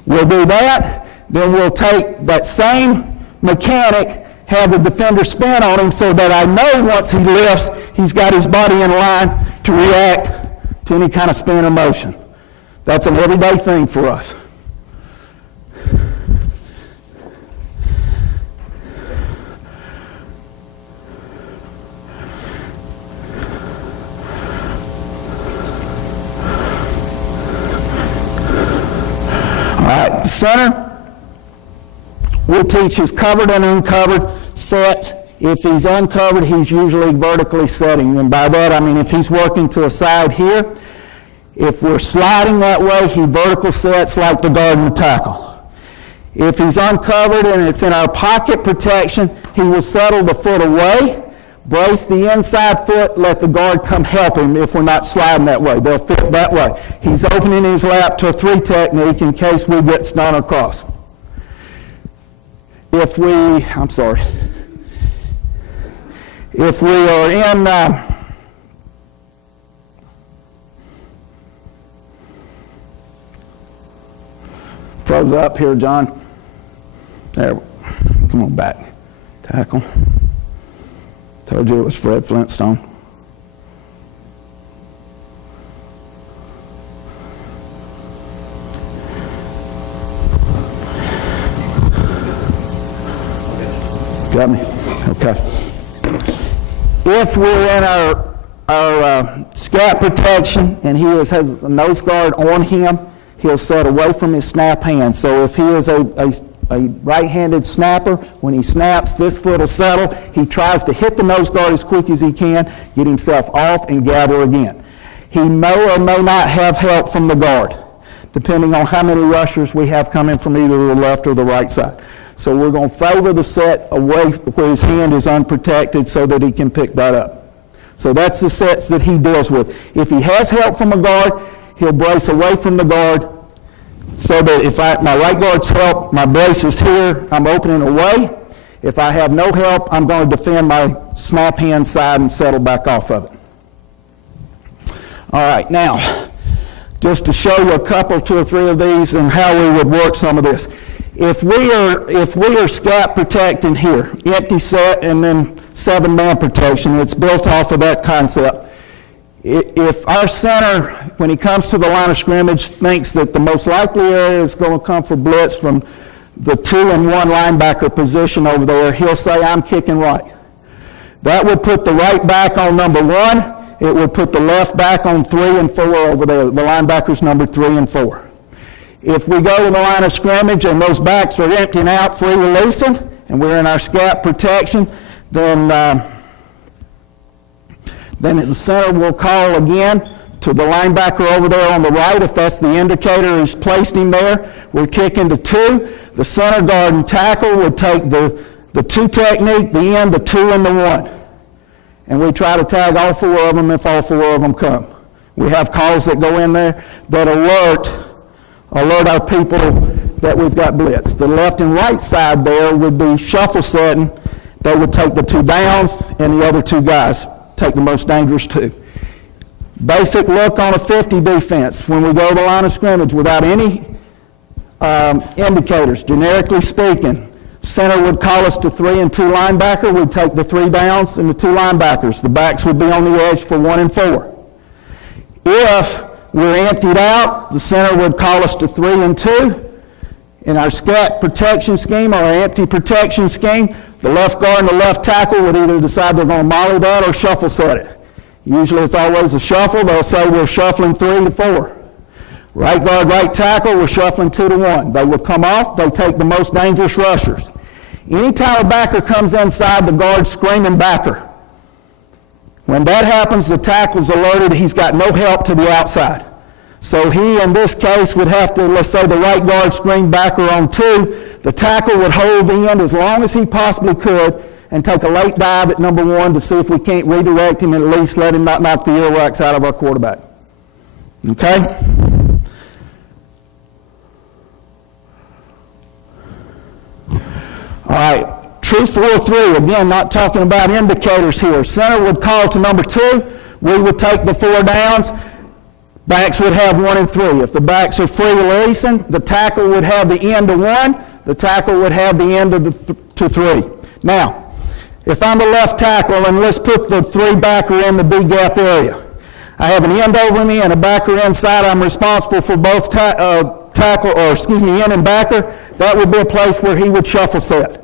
We'll do that, then we'll take that same mechanic, have the defender spin on him so that I know once he lifts, he's got his body in line to react to any kind of spin or motion. That's an everyday thing for us. All right, the center, we'll teach his covered and uncovered sets. If he's uncovered, he's usually vertically setting. And by that, I mean if he's working to a side here, if we're sliding that way, he vertical sets like the guard and the tackle. If he's uncovered and it's in our pocket protection, he will settle the foot away, Brace the inside foot, let the guard come help him if we're not sliding that way. They'll fit that way. He's opening his lap to a 3 technique in case we get stunner across. If we are in, froze up here, John. There, come on back. Tackle. Told you it was Fred Flintstone. Got me? Okay. If we're in our scat protection and he has a nose guard on him, he'll set away from his snap hand. So if he is a right-handed snapper, when he snaps, this foot will settle. He tries to hit the nose guard as quick as he can, get himself off, and gather again. He may or may not have help from the guard, depending on how many rushers we have coming from either the left or the right side. So we're going to favor the set away where his hand is unprotected so that he can pick that up. So that's the sets that he deals with. If he has help from a guard, he'll brace away from the guard so that if my right guard's help, my brace is here, I'm opening away. If I have no help, I'm going to defend my snap hand side and settle back off of it. All right, now, just to show you a couple, 2 or 3 of these and how we would work some of this. If we are scat protecting here, empty set and then 7-man protection, it's built off of that concept. If our center, when he comes to the line of scrimmage, thinks that the most likely area is going to come for blitz from the 2 and 1 linebacker position over there, he'll say, I'm kicking right. That would put the right back on number 1. It would put the left back on 3 and 4 over there, the linebackers number 3 and 4. If we go to the line of scrimmage and those backs are emptying out, free releasing, and we're in our scat protection, then the center will call again to the linebacker over there on the right. If that's the indicator who's placed him there, we're kicking to 2. The center guard and tackle would take the 2 technique, the end, the 2 and the 1. And we try to tag all 4 of them if all 4 of them come. We have calls that go in there that alert our people that we've got blitz. The left and right side there would be shuffle setting. They would take the 2 downs and the other 2 guys take the most dangerous 2. Basic look on a 50 defense. When we go to the line of scrimmage without any indicators, generically speaking, center would call us to 3 and 2 linebacker. We'd take the 3 downs and the 2 linebackers. The backs would be on the edge for 1 and 4. If we're emptied out, the center would call us to 3 and 2. In our scat protection scheme or our empty protection scheme, the left guard and the left tackle would either decide they're going to molly that or shuffle set it. Usually it's always a shuffle. They'll say we're shuffling 3 to 4. Right guard, right tackle, we're shuffling 2 to 1. They will come off, they take the most dangerous rushers. Anytime a backer comes inside, the guard's screaming backer. When that happens, the tackle's alerted he's got no help to the outside. So he, in this case, would have to, let's say the right guard screamed backer on 2. The tackle would hold the end as long as he possibly could and take a late dive at number 1 to see if we can't redirect him and at least let him not knock the earwax out of our quarterback. Okay? All right. True 4-3, again, not talking about indicators here. Center would call to number 2. We would take the 4 downs. Backs would have 1 and 3. If the backs are free releasing, the tackle would have the end to 1. The tackle would have the end to 3. Now, if I'm the left tackle, and let's put the 3 backer in the B gap area. I have an end over me and a backer inside. I'm responsible for both end and backer. That would be a place where he would shuffle set.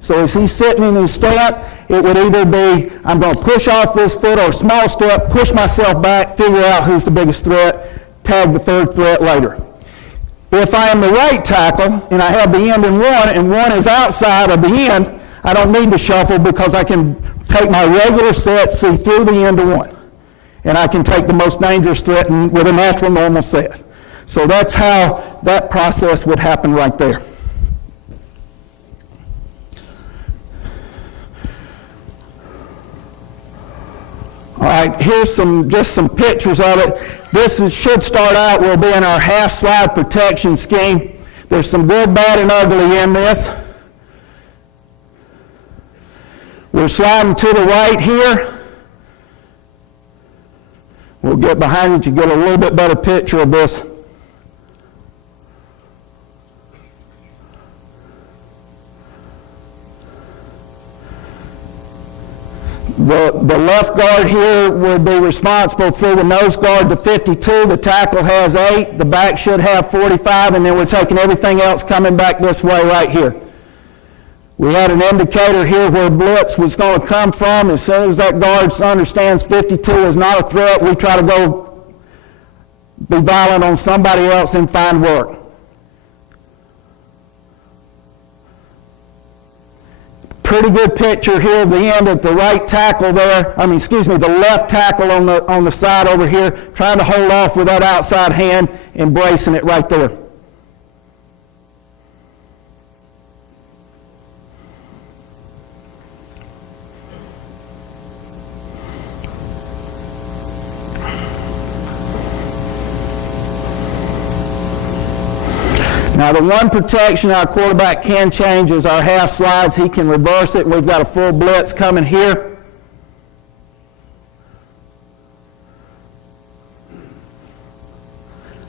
So as he's sitting in his stance, it would either be, I'm going to push off this foot or a small step, push myself back, figure out who's the biggest threat, tag the 3rd threat later. If I am the right tackle and I have the end in 1 and 1 is outside of the end, I don't need to shuffle because I can take my regular set, see through the end to 1. And I can take the most dangerous threat with a natural normal set. So that's how that process would happen right there. All right, here's just some pictures of it. Should start out, we'll be in our half slide protection scheme. There's some good, bad, and ugly in this. We're sliding to the right here. We'll get behind it to get a little bit better picture of this. The left guard here will be responsible through the nose guard to 52. The tackle has 8. The back should have 45, and then we're taking everything else coming back this way right here. We had an indicator here where blitz was going to come from. As soon as that guard understands 52 is not a threat, we try to go be violent on somebody else and find work. Pretty good picture here of the end at the right tackle there. The left tackle on the side over here, trying to hold off with that outside hand, embracing it right there. Now, the one protection our quarterback can change is our half slides. He can reverse it. We've got a full blitz coming here.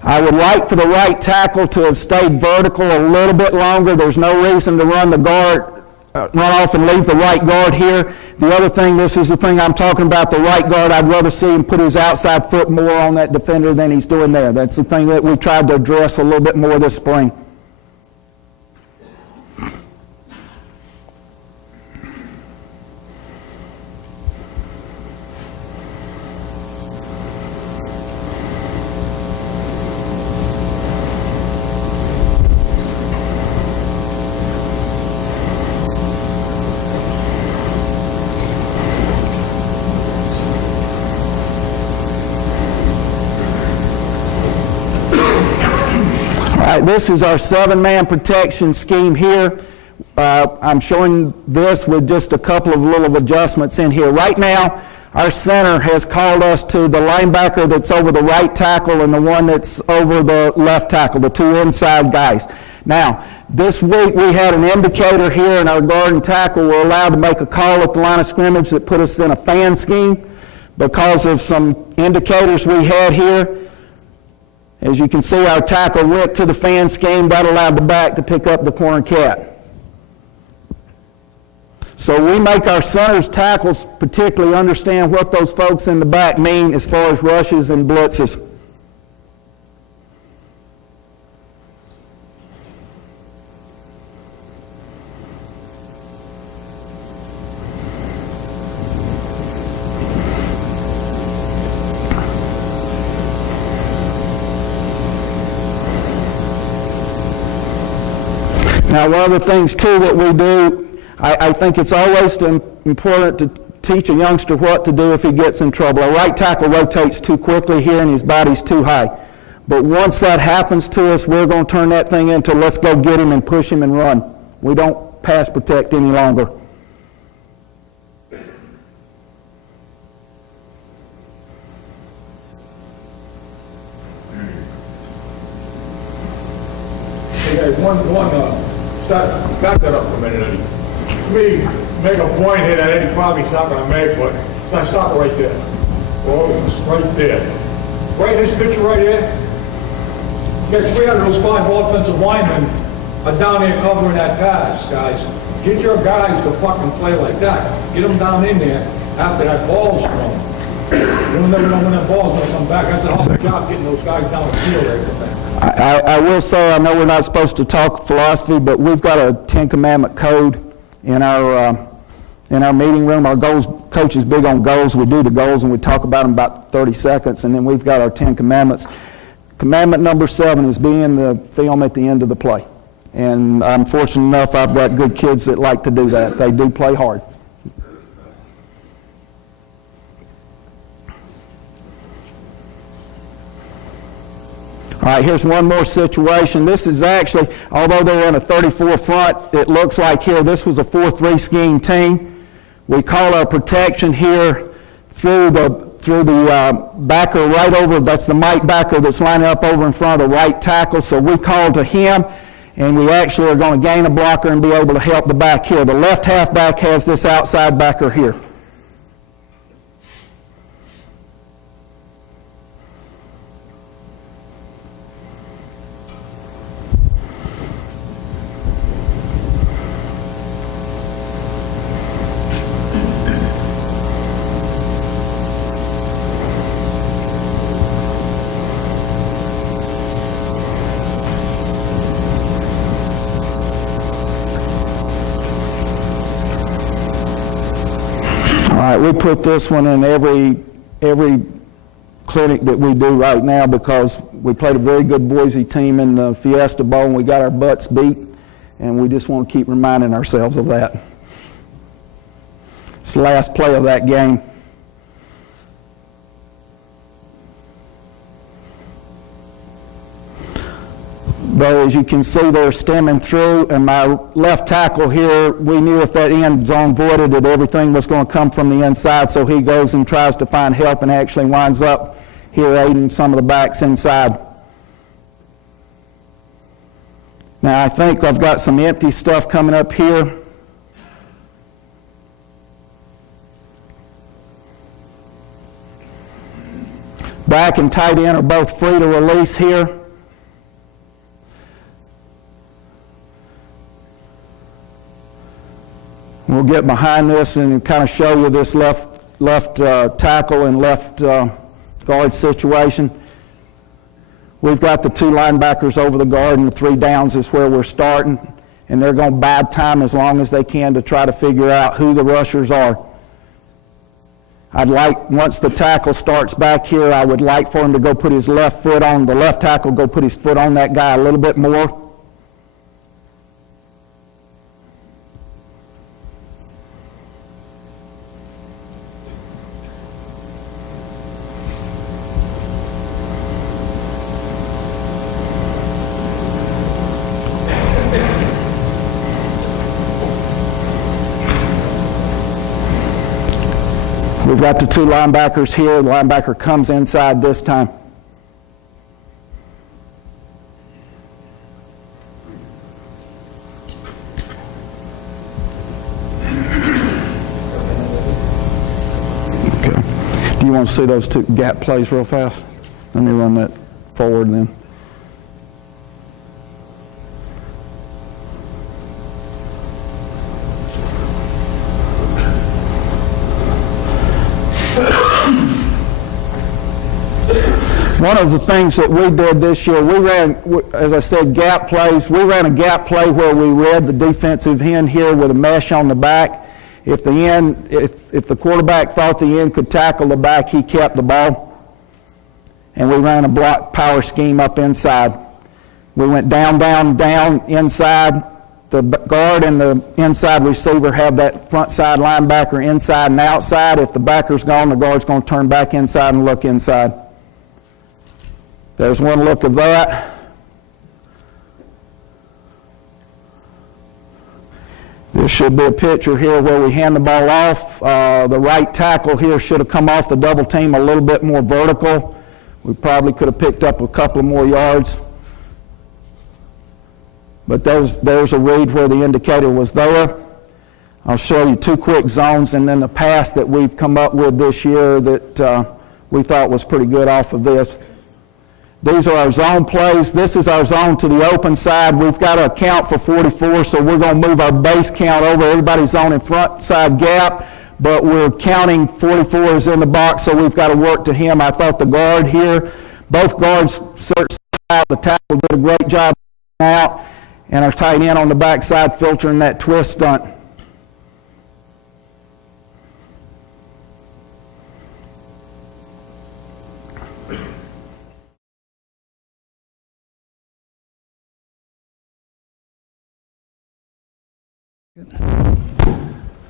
I would like for the right tackle to have stayed vertical a little bit longer. There's no reason to run off and leave the right guard here. The other thing, this is the thing I'm talking about, the right guard, I'd rather see him put his outside foot more on that defender than he's doing there. That's the thing that we tried to address a little bit more this spring. This is our 7-man protection scheme here. I'm showing this with just a couple of little adjustments in here. Right now, our center has called us to the linebacker that's over the right tackle and the one that's over the left tackle, the 2 inside guys. Now, this week we had an indicator here, and our guard and tackle were allowed to make a call at the line of scrimmage that put us in a fan scheme because of some indicators we had here. As you can see, our tackle went to the fan scheme. That allowed the back to pick up the corner cat. So we make our centers tackles particularly understand what those folks in the back mean as far as rushes and blitzes. Now, one of the things, too, that we do, I think it's always important to teach a youngster what to do if he gets in trouble. A right tackle rotates too quickly here and his body's too high. But once that happens to us, we're going to turn that thing into let's go get him and push him and run. We don't pass protect any longer. Hey, back that up for a minute, Eddie. Me make a point here that Eddie probably's not going to make, but let's stop it right there. Oh, it's right there. Right in this picture right here, get 3 out of those 5 offensive linemen are down there covering that pass, guys. Get your guys to fucking play like that. Get them down in there after that ball's thrown. You'll never know when that ball's going to come back. That's a hell of a job getting those guys down the field right there. I will say, I know we're not supposed to talk philosophy, but we've got a 10 Commandment code in our meeting room. Our goals, coach is big on goals. We do the goals and we talk about them about 30 seconds, and then we've got our 10 Commandments. Commandment number 7 is be in the film at the end of the play. And I'm fortunate enough I've got good kids that like to do that. They do play hard. All right, here's one more situation. This is actually, although they're in a 34 front, it looks like here this was a 4-3 scheme team. We call our protection here through the backer right over, that's the Mike backer that's lining up over in front of the right tackle. So we called to him, and we actually are going to gain a blocker and be able to help the back here. The left halfback has this outside backer here. All right, we put this one in every clinic that we do right now because we played a very good Boise team in the Fiesta Bowl and we got our butts beat, and we just want to keep reminding ourselves of that. It's the last play of that game. But as you can see, they're stemming through, and my left tackle here, we knew if that end zone voided that everything was going to come from the inside, so he goes and tries to find help and actually winds up here aiding some of the backs inside. Now I think I've got some empty stuff coming up here. Back and tight end are both free to release here. We'll get behind this and kind of show you this left tackle and left guard situation. We've got the two linebackers over the guard, and the 3 downs is where we're starting, and they're going to bide time as long as they can to try to figure out who the rushers are. I'd like, once the tackle starts back here, I would like for him to go put his left foot on, the left tackle go put his foot on that guy a little bit more. We've got the 2 linebackers here. The linebacker comes inside this time. Okay. Do you want to see those 2 gap plays real fast? Let me run that forward then. One of the things that we did this year, we ran, as I said, gap plays. We ran a gap play where we read the defensive end here with a mesh on the back. If the quarterback thought the end could tackle the back, he kept the ball. And we ran a block power scheme up inside. We went down, down, down, inside. The guard and the inside receiver have that front side linebacker inside and outside. If the backer's gone, the guard's going to turn back inside and look inside. There's one look of that. There should be a picture here where we hand the ball off. The right tackle here should have come off the double team a little bit more vertical. We probably could have picked up a couple more yards. But there's a read where the indicator was there. I'll show you 2 quick zones and then the pass that we've come up with this year that we thought was pretty good off of this. These are our zone plays. This is our zone to the open side. We've got to account for 44, so we're going to move our base count over. Everybody's zone in front side gap, but we're counting 44 is in the box, so we've got to work to him. I thought the guard here, both guards searched out. The tackle did a great job out, and our tight end on the backside filtering that twist stunt.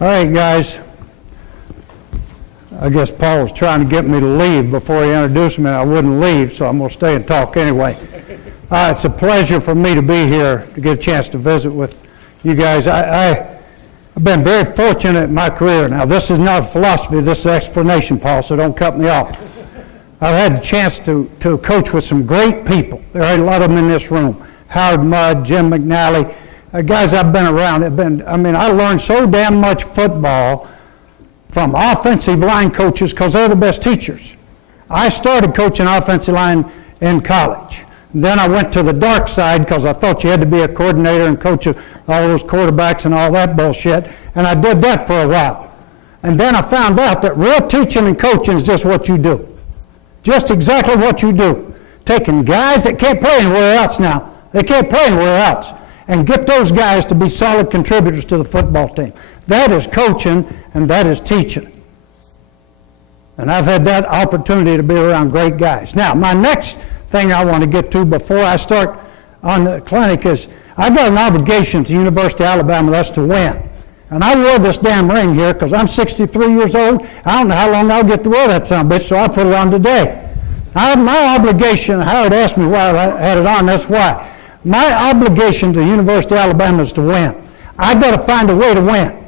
All right, guys. I guess Paul was trying to get me to leave before he introduced me. I wouldn't leave, so I'm going to stay and talk anyway. It's a pleasure for me to be here, to get a chance to visit with you guys. I've been very fortunate in my career. Now, this is not philosophy, this is explanation, Paul, so don't cut me off. I've had a chance to coach with some great people. There are a lot of them in this room. Howard Mudd, Jim McNally, guys I've been around. I learned so damn much football from offensive line coaches because they're the best teachers. I started coaching offensive line in college. Then I went to the dark side because I thought you had to be a coordinator and coach all those quarterbacks and all that bullshit, and I did that for a while. And then I found out that real teaching and coaching is just what you do. Just exactly what you do. Taking guys that can't play anywhere else now, they can't play anywhere else, and get those guys to be solid contributors to the football team. That is coaching, and that is teaching. And I've had that opportunity to be around great guys. Now, my next thing I want to get to before I start on the clinic is I got an obligation to the University of Alabama, that's to win. And I wore this damn ring here because I'm 63 years old. I don't know how long I'll get to wear that son of a bitch, so I put it on today. My obligation, Howard asked me why I had it on, that's why. My obligation to the University of Alabama is to win. I've got to find a way to win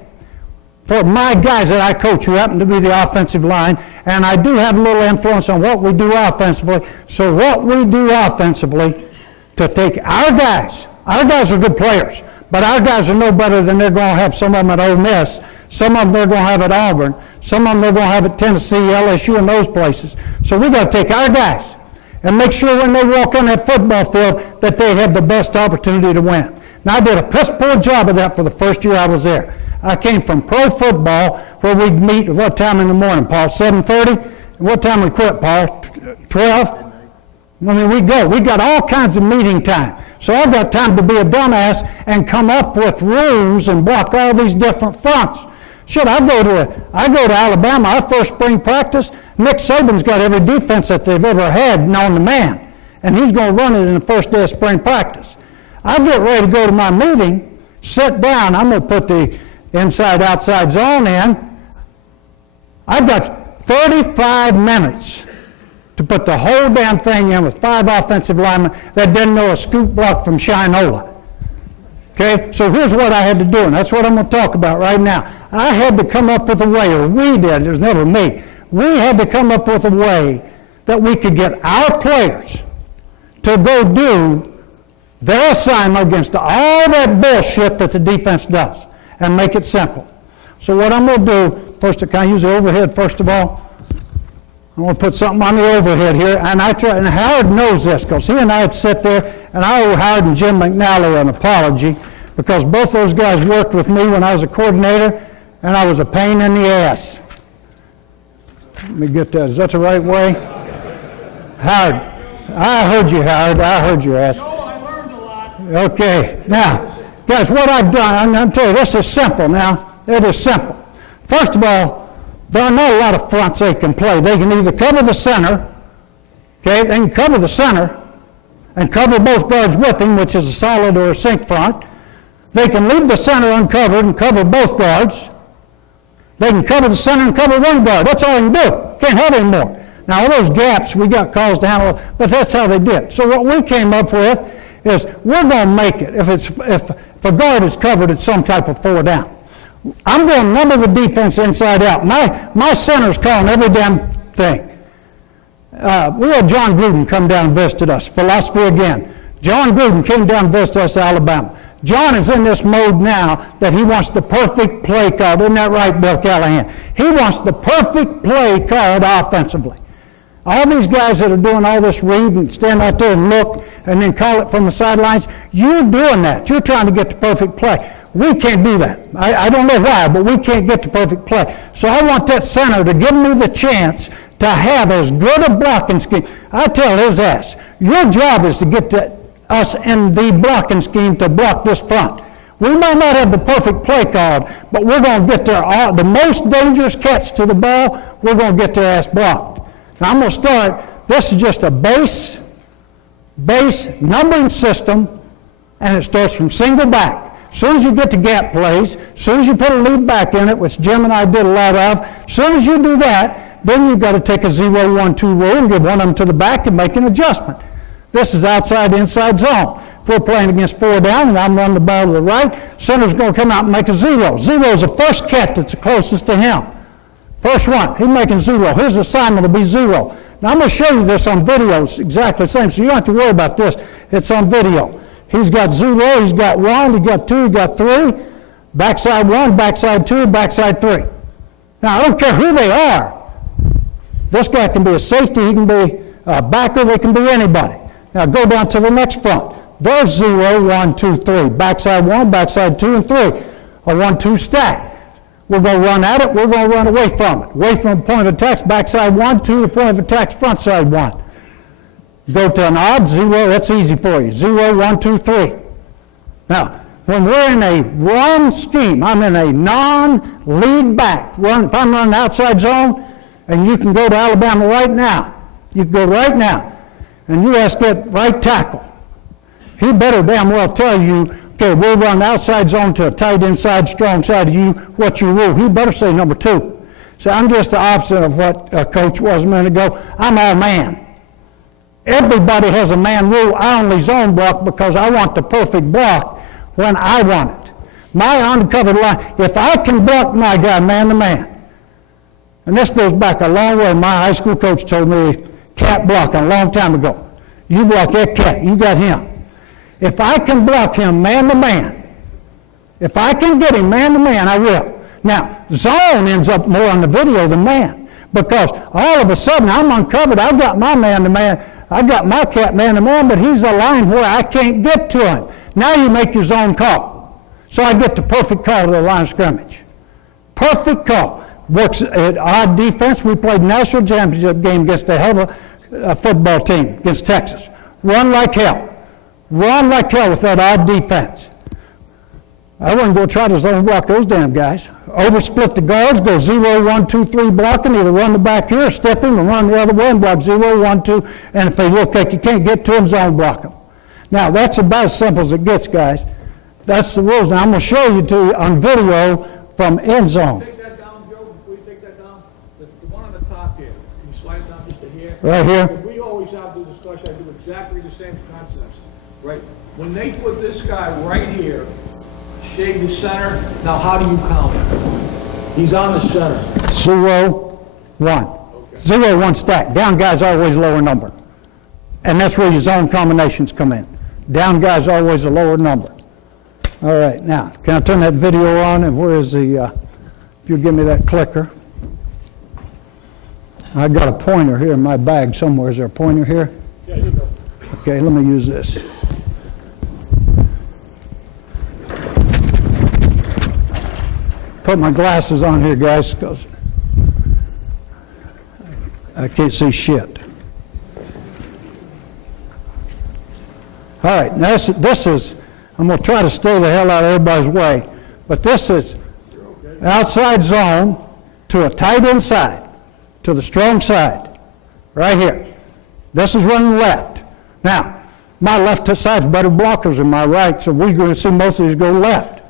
for my guys that I coach who happen to be the offensive line, and I do have a little influence on what we do offensively. So what we do offensively to take our guys are good players, but our guys are no better than they're going to have some of them at Ole Miss, some of them they're going to have at Auburn, some of them they're going to have at Tennessee, LSU, and those places. So we got to take our guys and make sure when they walk on that football field that they have the best opportunity to win. Now, I did a piss poor job of that for the first year I was there. I came from pro football where we'd meet at what time in the morning, Paul? 7:30? What time we quit, Paul? 12? We got all kinds of meeting time. So I've got time to be a dumbass and come up with rules and block all these different fronts. Shit, I go to Alabama, our first spring practice, Nick Saban's got every defense that they've ever had known to man, and he's going to run it in the first day of spring practice. I get ready to go to my meeting, sit down, I'm going to put the inside-outside zone in. I've got 35 minutes to put the whole damn thing in with 5 offensive linemen that didn't know a scoop block from Shinola. Okay, so here's what I had to do, and that's what I'm going to talk about right now. I had to come up with a way, or we did, it was never me. We had to come up with a way that we could get our players to go do their assignment against all that bullshit that the defense does and make it simple. So what I'm going to do, first, can I use the overhead first of all? I'm going to put something on the overhead here, and Howard knows this because he and I would sit there, and I owe Howard and Jim McNally an apology because both those guys worked with me when I was a coordinator, and I was a pain in the ass. Let me get that. Is that the right way? Howard, I heard you, Howard. I heard your ass. No, I learned a lot. Okay, now, guys, what I've done, I'm going to tell you, this is simple now. It is simple. First of all, there are not a lot of fronts they can play. They can either cover the center, okay, they can cover the center and cover both guards with him, which is a solid or a sink front. They can leave the center uncovered and cover both guards. They can cover the center and cover one guard. That's all they can do. Can't have any more. Now, all those gaps, we got calls to handle, but that's how they did. So what we came up with is we're going to make it. If a guard is covered, it's some type of 4 down. I'm going to number the defense inside out. My center's calling every damn thing. We had John Gruden come down and visit us. Philosophy again. John Gruden came down and visited us in Alabama. John is in this mode now that he wants the perfect play called. Isn't that right, Bill Callahan? He wants the perfect play called offensively. All these guys that are doing all this read and stand out there and look and then call it from the sidelines, you're doing that. You're trying to get the perfect play. We can't do that. I don't know why, but we can't get the perfect play. So I want that center to give me the chance to have as good a blocking scheme. I tell his ass, your job is to get us in the blocking scheme to block this front. We might not have the perfect play called, but we're going to get the most dangerous catch to the ball, we're going to get their ass blocked. Now I'm going to start, this is just a base numbering system, and it starts from single back. As soon as you get to gap plays, as soon as you put a lead back in it, which Jim and I did a lot of, as soon as you do that, then you've got to take a 0-1-2 rule and give one of them to the back and make an adjustment. This is outside-inside zone. If we're playing against 4 down and I'm running the ball to the right, center's going to come out and make a 0. 0 is the first cat that's the closest to him. First one, he's making 0. His assignment will be 0. Now I'm going to show you this on video. It's exactly the same, so you don't have to worry about this. It's on video. He's got 0, he's got 1, he's got 2, he's got 3. Backside 1, backside 2, backside 3. Now I don't care who they are. This guy can be a safety, he can be a backer, they can be anybody. Now go down to the next front. There's 0, 1, 2, 3. Backside 1, backside 2, and 3. A 1-2 stack. We're going to run at it, we're going to run away from it. Away from the point of attack, backside 1, 2, the point of attack, front side 1. Go to an odd, 0, that's easy for you. 0, 1, 2, 3. Now, when we're in a run scheme, I'm in a non-lead back. If I'm running outside zone, and you can go to Alabama right now, you can go right now, and you ask that right tackle. He better damn well tell you, okay, we'll run outside zone to a tight inside, strong side of you, what's your rule? He better say number 2. So I'm just the opposite of what Coach was a minute ago. I'm all man. Everybody has a man rule. I only zone block because I want the perfect block when I want it. My uncovered line, if I can block my guy man to man, and this goes back a long way. My high school coach told me, cat blocking a long time ago. You block that cat, you got him. If I can block him man to man, if I can get him man to man, I will. Now, zone ends up more on the video than man, because all of a sudden I'm uncovered, I've got my man to man, I got my cat man to man, but he's a line where I can't get to him. Now you make your zone call. So I get the perfect call to the line of scrimmage. Perfect call. Works at odd defense. We played national championship game against a hell of a football team against Texas. Run like hell. Run like hell with that odd defense. I wouldn't go try to zone block those damn guys. Oversplit the guards, go 0, 1, 2, 3 blocking, either run the back here, step him, and run the other way and block 0, 1, 2, and if they look like you can't get to them, zone block them. Now, that's about as simple as it gets, guys. That's the rules. Now, I'm going to show you on video from end zone. Take that down, Joe, before you take that down. The one on the top here, can you slide it down just to here? Right here. We always have the discussion, I do exactly the same concepts, right? When they put this guy right here, shade the center, now how do you count it? He's on the center. 0, 1. 0, 1 stack. Down guys always lower number. And that's where your zone combinations come in. Down guys always a lower number. All right, now, can I turn that video on? And where is the, if you'll give me that clicker. I got a pointer here in my bag somewhere. Is there a pointer here? Yeah, you go. Okay, let me use this. Put my glasses on here, guys, because I can't see shit. All right, now this is, I'm going to try to stay the hell out of everybody's way, but this is outside zone to a tight inside, to the strong side, right here. This is running left. Now, my left side's better blockers than my right, so we're going to see most of these go left.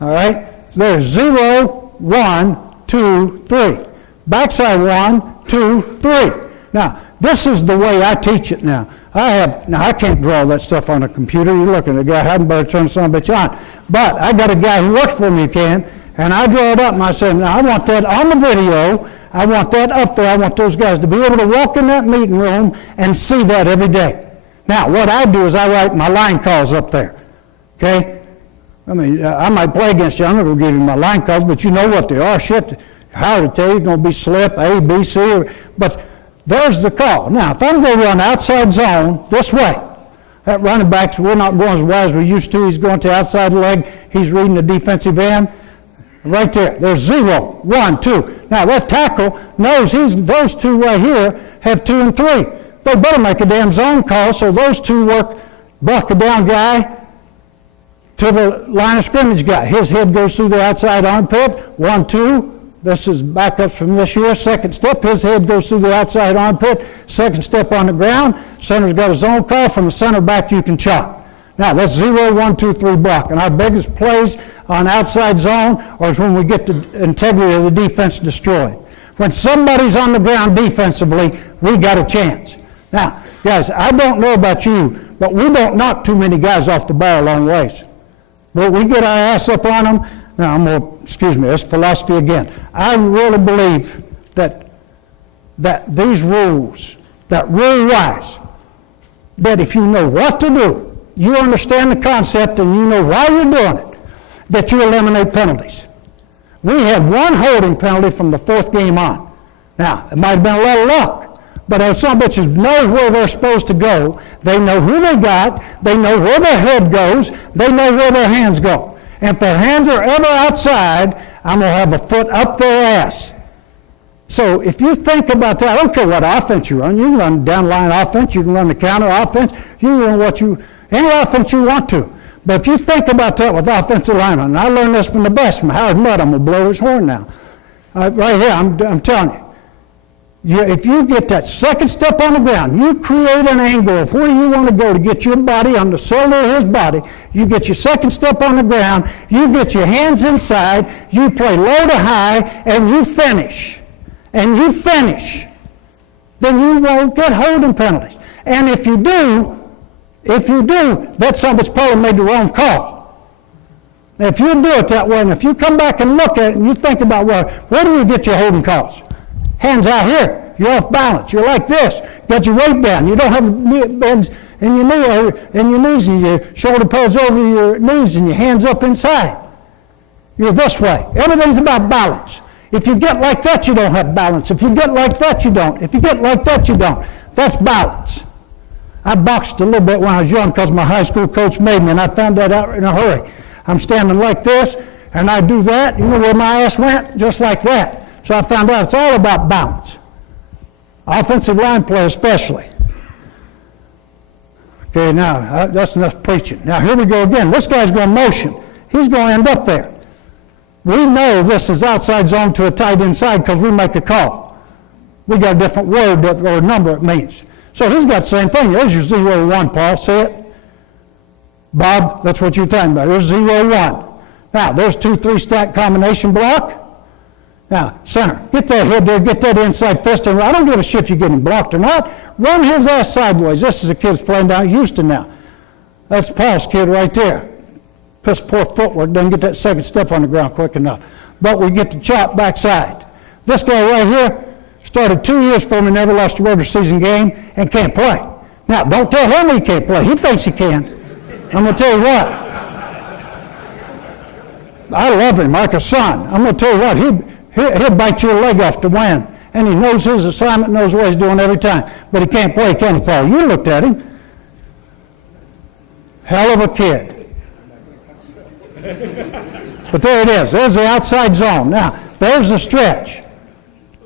All right? There's 0, 1, 2, 3. Backside 1, 2, 3. Now, this is the way I teach it now. I can't draw that stuff on a computer. You're looking at a guy, I hadn't better turn some bitch on. But I got a guy who works for me who can, and I draw it up and I say, now I want that on the video, I want that up there, I want those guys to be able to walk in that meeting room and see that every day. Now, what I do is I write my line calls up there, okay? I mean, I might play against you, I'm not going to give you my line calls, but you know what they are. Shit, hard to tell you, it's going to be slip, A, B, C, but there's the call. Now, if I'm going to run outside zone this way, that running back, we're not going as wide as we used to. He's going to the outside leg. He's reading the defensive end. Right there. There's 0, 1, 2. Now, that tackle knows those two right here have 2 and 3. They better make a damn zone call so those two work, block a down guy to the line of scrimmage guy. His head goes through the outside armpit. 1, 2. This is backups from this year. Second step, his head goes through the outside armpit. Second step on the ground. Center's got a zone call. From the center back, you can chop. Now, that's 0, 1, 2, 3 block. And our biggest plays on outside zone is when we get the integrity of the defense destroyed. When somebody's on the ground defensively, we got a chance. Now, guys, I don't know about you, but But we don't knock too many guys off the bar a long ways. But we get our ass up on them. Now, that's philosophy again. I really believe that these rules, that rule-wise, that if you know what to do, you understand the concept and you know why you're doing it, that you eliminate penalties. We had one holding penalty from the fourth game on. Now, it might have been a little luck, but if some bitches know where they're supposed to go, they know who they got, they know where their head goes, they know where their hands go. And if their hands are ever outside, I'm going to have a foot up their ass. So if you think about that, I don't care what offense you run. You can run down line offense, you can run the counter offense, you can run any offense you want to. But if you think about that with offensive linemen, and I learned this from the best, from Howard Mudd, I'm going to blow his horn now. Right here, I'm telling you. If you get that second step on the ground, you create an angle of where you want to go to get your body on the shoulder of his body, you get your second step on the ground, you get your hands inside, you play low to high, and you finish. And you finish. Then you won't get holding penalties. And if you do, that somebody's probably made the wrong call. If you do it that way, and if you come back and look at it and you think about, well, where do you get your holding calls? Hands out here. You're off balance. You're like this. Got your weight down. You don't have bends in your knees, and your shoulder pads over your knees, and your hands up inside. You're this way. Everything's about balance. If you get like that, you don't have balance. If you get like that, you don't. If you get like that, you don't. That's balance. I boxed a little bit when I was young because my high school coach made me, and I found that out in a hurry. I'm standing like this, and I do that. You know where my ass went? Just like that. So I found out it's all about balance. Offensive line play especially. Okay, now, that's enough preaching. Now, here we go again. This guy's going to motion. He's going to end up there. We know this is outside zone to a tight inside because we make a call. We got a different word or number it means. So he's got the same thing. There's your 0-1, Paul. See it? Bob, that's what you're talking about. There's 0-1. Now, there's 2-3 stack combination block. Now, center, get that head there, get that inside fist. And I don't give a shit if you're getting blocked or not. Run his ass sideways. This is a kid's playing down at Houston now. That's Paul's kid right there. Piss poor footwork, doesn't get that second step on the ground quick enough. But we get the chop backside. This guy right here started 2 years for me, never lost a regular season game, and can't play. Now, don't tell him he can't play. He thinks he can. I'm going to tell you what. I love him like a son. I'm going to tell you what. He'll bite your leg off to win. And he knows his assignment, knows what he's doing every time. But he can't play, can he, Paul? You looked at him. Hell of a kid. But there it is. There's the outside zone. Now, there's the stretch.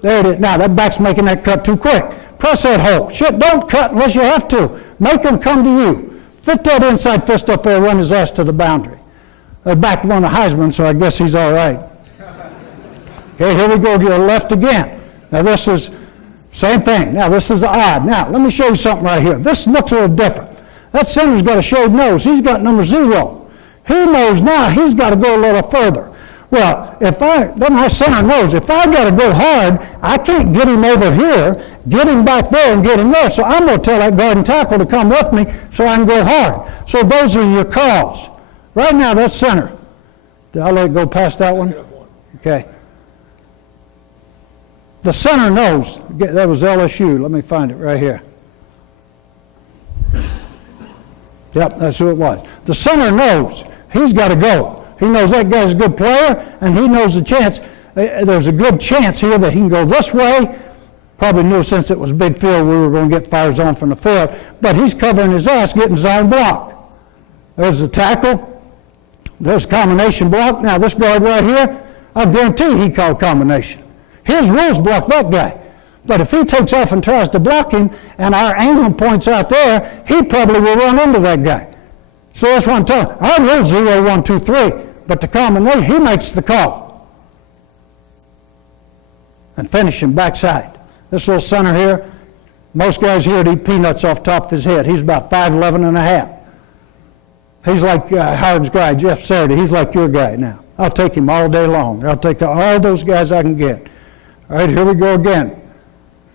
There it is. Now, that back's making that cut too quick. Press that hole. Shit, don't cut unless you have to. Make him come to you. Fit that inside fist up there, run his ass to the boundary. The back won the Heisman, so I guess he's all right. Okay, here we go to the left again. Now, this is same thing. Now, this is odd. Now, let me show you something right here. This looks a little different. That center's got a shaved nose. He's got number 0. He knows now he's got to go a little further. Well, then my center knows, if I got to go hard, I can't get him over here, get him back there, and get him there. So I'm going to tell that guard and tackle to come with me so I can go hard. So those are your calls. Right now, that's center. Did I let it go past that one? Okay. The center knows. That was LSU. Let me find it right here. Yep, that's who it was. The center knows he's got to go. He knows that guy's a good player, and he knows the chance. There's a good chance here that he can go this way. Probably knew since it was big field we were going to get fire zone from the field. But he's covering his ass, getting zone block. There's the tackle. There's combination block. Now this guard right here, I guarantee he called combination. His rules block that guy. But if he takes off and tries to block him, and our angle points out there, he probably will run into that guy. So that's what I'm telling you. I rule 0, 1, 2, 3, but the combination, he makes the call. And finish him backside. This little center here, most guys here would eat peanuts off the top of his head. He's about 5'11 and a half. He's like Howard's guy, Jeff Saturday. He's like your guy now. I'll take him all day long. I'll take all those guys I can get. All right, here we go again.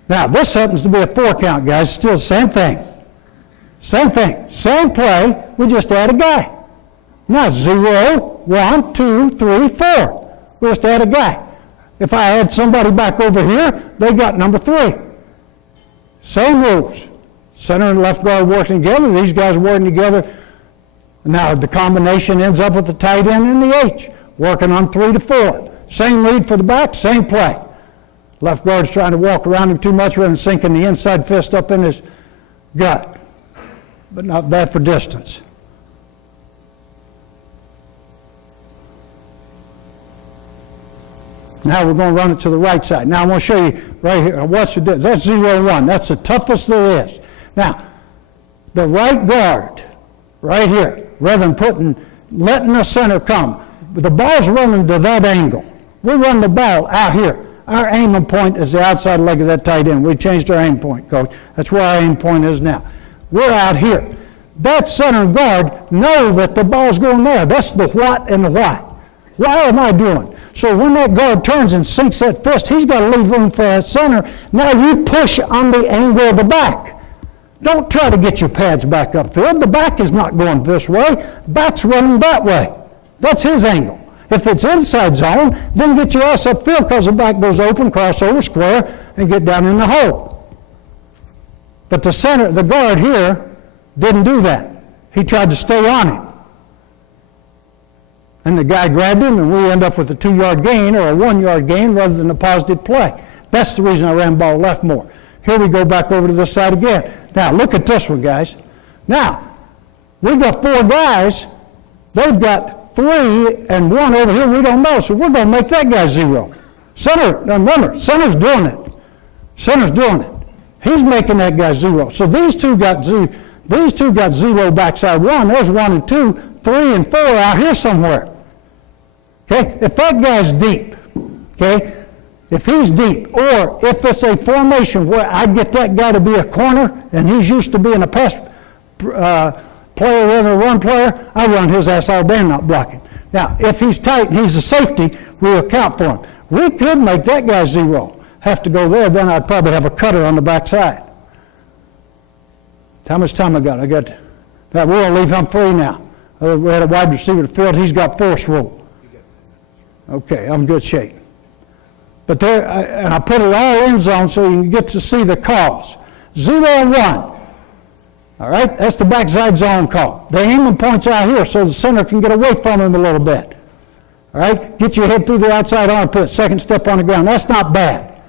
Now, this happens to be a 4 count, guys. Still the same thing. Same thing, same play, we just add a guy. Now 0, 1, 2, 3, 4. We just add a guy. If I add somebody back over here, they got number 3. Same rules. Center and left guard working together, these guys working together. Now the combination ends up with the tight end and the H, working on 3 to 4. Same read for the back, same play. Left guard's trying to walk around him too much rather than sinking the inside fist up in his gut. But not bad for distance. Now we're going to run it to the right side. Now I'm going to show you right here. Watch the difference. That's 0, 1. That's the toughest there is. Now, the right guard, right here, rather than letting the center come, the ball's running to that angle. We run the ball out here. Our aiming point is the outside leg of that tight end. We changed our aim point, Coach. That's where our aim point is now. We're out here. That center guard know that the ball's going there. That's the what and the why. Why am I doing? So when that guard turns and sinks that fist, he's got to leave room for that center. Now you push on the angle of the back. Don't try to get your pads back upfield. The back is not going this way. Back's running that way. That's his angle. If it's inside zone, then get your ass upfield because the back goes open, crossover, square, and get down in the hole. But the center, the guard here, didn't do that. He tried to stay on him. And the guy grabbed him, and we end up with a 2-yard gain or a 1-yard gain rather than a positive play. That's the reason I ran ball left more. Here we go back over to this side again. Now, look at this one, guys. Now, we've got 4 guys. They've got 3 and 1 over here we don't know, so we're going to make that guy 0. Center, remember, center's doing it. Center's doing it. He's making that guy 0. So these two got 0. These two got 0 backside 1. There's 1 and 2, 3 and 4 out here somewhere. Okay, if that guy's deep, okay, if he's deep, or if it's a formation where I get that guy to be a corner and he's used to being a pass player rather than a run player, I run his ass all day not blocking. Now, if he's tight and he's a safety, we'll account for him. We could make that guy 0. Have to go there, then I'd probably have a cutter on the backside. How much time I got? Now we're going to leave him free now. We had a wide receiver to field. He's got force rule. Okay, I'm in good shape. But there, and I put it all in zone so you can get to see the calls. 0 and 1. All right, that's the backside zone call. The aiming point's out here so the center can get away from him a little bit. All right, get your head through the outside armpit, second step on the ground. That's not bad.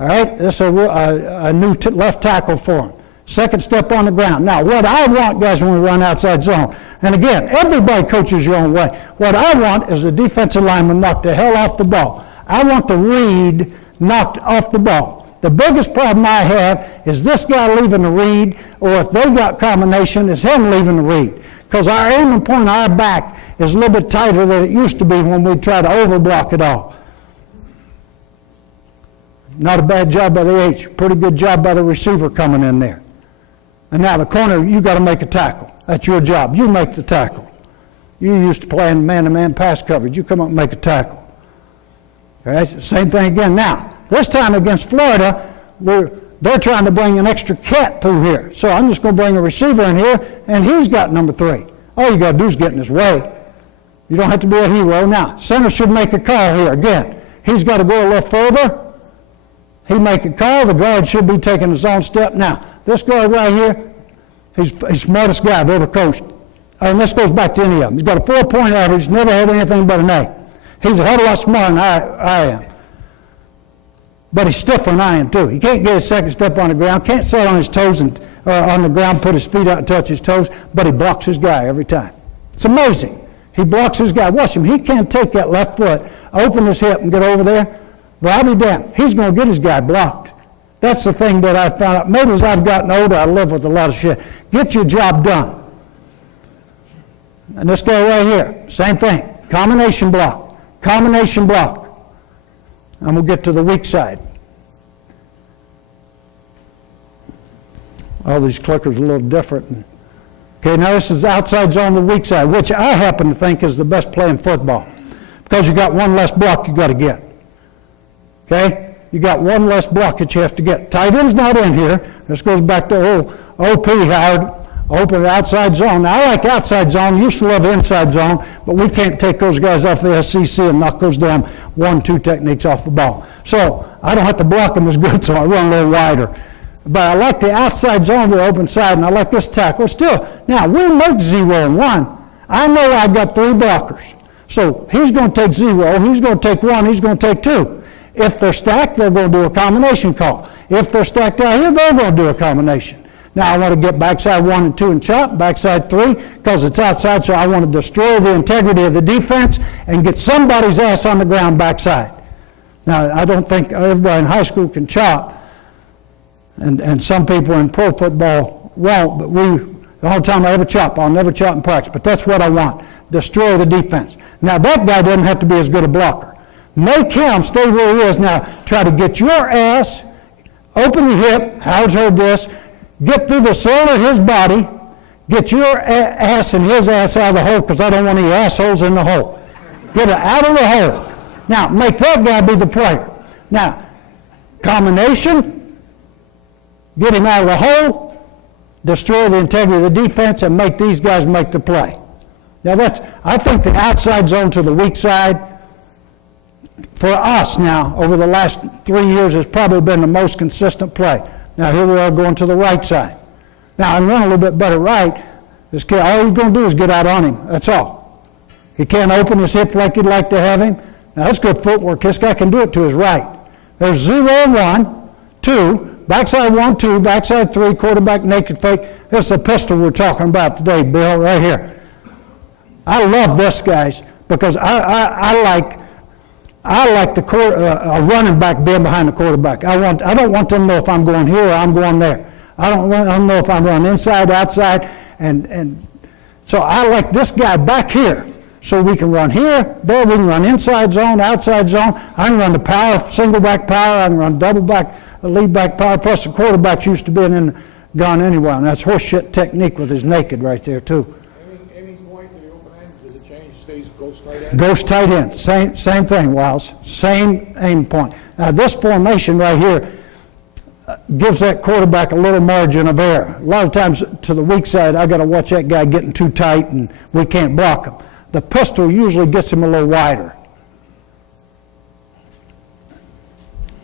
All right, that's a new left tackle for him. Second step on the ground. Now, what I want, guys, when we run outside zone, and again, everybody coaches your own way. What I want is the defensive lineman knocked the hell off the ball. I want the read knocked off the ball. The biggest problem I have is this guy leaving the read, or if they got combination, is him leaving the read. Because our aiming point on our back is a little bit tighter than it used to be when we try to overblock it all. Not a bad job by the H. Pretty good job by the receiver coming in there. And now the corner, you got to make a tackle. That's your job. You make the tackle. You used to playing man-to-man pass coverage. You come up and make a tackle. All right, same thing again. Now, this time against Florida, they're trying to bring an extra cat through here. So I'm just going to bring a receiver in here, and he's got number 3. All you got to do is get in his way. You don't have to be a hero. Now, center should make a call here. Again, he's got to go a little further. He make a call. The guard should be taking his own step. Now, this guard right here, he's the smartest guy I've ever coached. And this goes back to any of them. He's got a 4-point average, never had anything but an A. He's a hell of a lot smarter than I am. But he's stiffer than I am, too. He can't get his second step on the ground, can't sit on his toes and on the ground, put his feet out and touch his toes, but he blocks his guy every time. It's amazing. He blocks his guy. Watch him. He can't take that left foot, open his hip, and get over there. Well, I'll be damned. He's going to get his guy blocked. That's the thing that I found out. Maybe as I've gotten older, I live with a lot of shit. Get your job done. And this guy right here, same thing. Combination block. Combination block. I'm going to get to the weak side. All these clickers are a little different. Okay, now this is outside zone, the weak side, which I happen to think is the best play in football. Because you got one less block you got to get. Okay? You got one less block that you have to get. Tight end's not in here. This goes back to old OP Howard. open outside zone. Now, I like outside zone, used to love inside zone, but we can't take those guys off the SCC and knock those damn 1-2 techniques off the ball. So I don't have to block them as good, so I run a little wider. But I like the outside zone, the open side, and I like this tackle still. Now, we make 0 and 1. I know I've got 3 blockers. So he's going to take 0, he's going to take 1, he's going to take 2. If they're stacked, they're going to do a combination call. If they're stacked out here, they're going to do a combination. Now I want to get backside 1 and 2 and chop, backside 3, because it's outside, so I want to destroy the integrity of the defense and get somebody's ass on the ground backside. Now, I don't think everybody in high school can chop, and some people in pro football won't, but the whole time I ever chop, I'll never chop in practice, but that's what I want, destroy the defense. Now, that guy doesn't have to be as good a blocker. Make him stay where he is. Now, try to get your ass, open your hip, Howard's heard this, get through the sole of his body, get your ass and his ass out of the hole, because I don't want any assholes in the hole. Get it out of the hole. Now, make that guy be the player. Now, combination, get him out of the hole, destroy the integrity of the defense, and make these guys make the play. Now, I think the outside zone to the weak side, for us now, over the last 3 years, has probably been the most consistent play. Now, here we are going to the right side. Now, I can run a little bit better right. This kid, all he's going to do is get out on him. That's all. He can't open his hip like you'd like to have him. Now, that's good footwork. This guy can do it to his right. There's 0 and 1, 2, backside 1, 2, backside 3, quarterback naked fake. This is the pistol we're talking about today, Bill, right here. I love this, guys, because I like a running back being behind the quarterback. I don't want them to know if I'm going here or I'm going there. I don't know if I'm running inside, outside, and so I like this guy back here. So we can run here, there, we can run inside zone, outside zone. I can run the power, single back power, I can run double back, lead back power, plus the quarterback's used to being in the gun anyway, and that's horseshit technique with his naked right there too. Aiming point to the open end, does it change, stays, goes tight end? Goes tight end, same thing, Wiles, same aim point. Now this formation right here gives that quarterback a little margin of error. A lot of times to the weak side, I got to watch that guy getting too tight and we can't block him. The pistol usually gets him a little wider.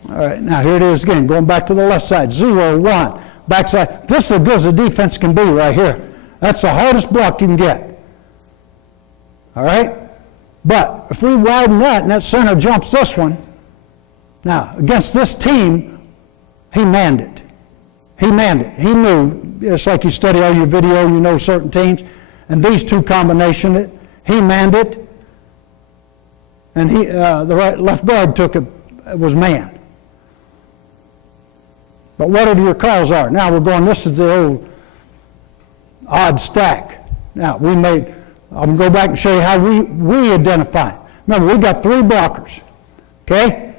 All right, now here it is again, going back to the left side, 0, 1, backside. This is as good as the defense can be right here. That's the hardest block you can get. All right? But if we widen that and that center jumps this one, now against this team, he manned it. He manned it. He knew, it's like you study all your video, you know certain teams, and these two combination it. He manned it, and the left guard took it, was man. But whatever your calls are, now we're going, this is the old odd stack. Now, I'm going to go back and show you how we identify. Remember, we got 3 blockers, okay?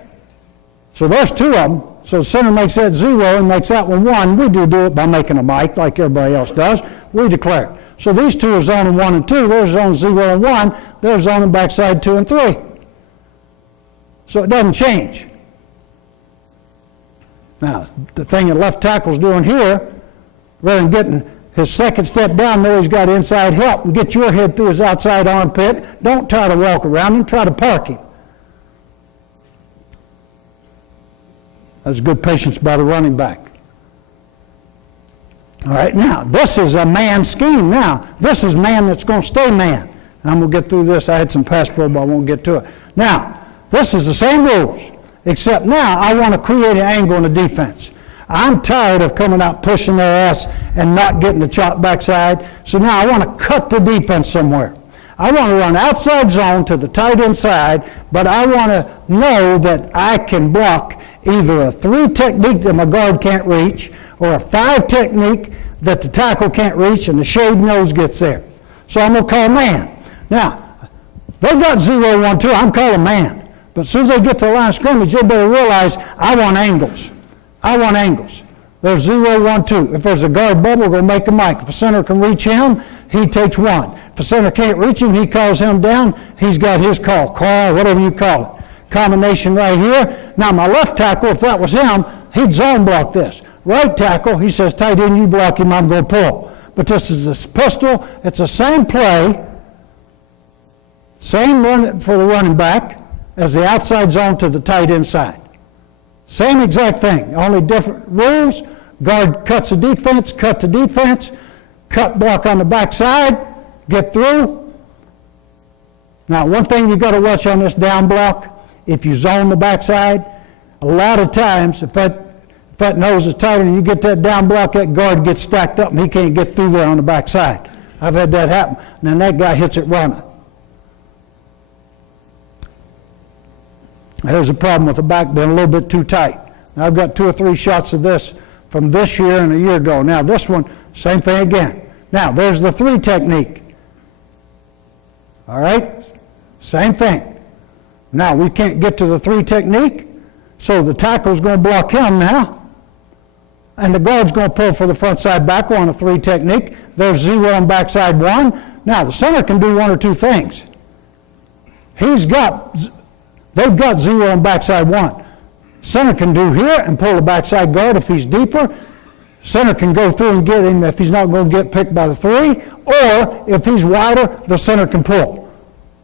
So there's 2 of them. So the center makes that 0 and makes that one 1. We do it by making a mic like everybody else does. We declare. So these 2 are zoning 1 and 2. They're zoning 0 and 1. They're zoning backside 2 and 3. So it doesn't change. Now, the thing the left tackle's doing here, rather than getting his second step down, there he's got inside help and get your head through his outside armpit. Don't try to walk around him. Try to park him. That's good patience by the running back. All right, now, this is a man scheme now. This is man that's going to stay man. I'm going to get through this. I had some pass pro, but I won't get to it. Now, this is the same rules, except now I want to create an angle in the defense. I'm tired of coming out pushing their ass and not getting the chop backside, so now I want to cut the defense somewhere. I want to run outside zone to the tight inside, but I want to know that I can block either a 3 technique that my guard can't reach or a 5 technique that the tackle can't reach and the shade nose gets there. So I'm going to call man. Now, they've got 0, 1, 2. I'm calling man. But as soon as they get to the line of scrimmage, they better realize I want angles. I want angles. There's 0, 1, 2. If there's a guard bubble, we're going to make a mic. If a center can reach him, he takes 1. If a center can't reach him, he calls him down. He's got his call, whatever you call it. Combination right here. Now my left tackle, if that was him, he'd zone block this. Right tackle, he says, tight end, you block him, I'm going to pull. but this is a pistol. It's the same play, same run for the running back as the outside zone to the tight end side. Same exact thing, only different rules. Guard cuts the defense, cut the defense, cut block on the backside, get through. Now, one thing you got to watch on this down block, if you zone the backside, a lot of times, if that nose is tighter and you get that down block, that guard gets stacked up and he can't get through there on the backside. I've had that happen. And then that guy hits it running. There's a problem with the back being a little bit too tight. Now, I've got 2 or 3 shots of this from this year and a year ago. Now, this one, same thing again. Now, there's the 3 technique. All right? Same thing. Now, we can't get to the 3 technique, so the tackle's going to block him now, and the guard's going to pull for the front side back on a 3 technique. There's 0 on backside 1. Now, the center can do 1 or 2 things. They've got 0 on backside 1. Center can do here and pull the backside guard if he's deeper. Center can go through and get him if he's not going to get picked by the 3, or if he's wider, the center can pull.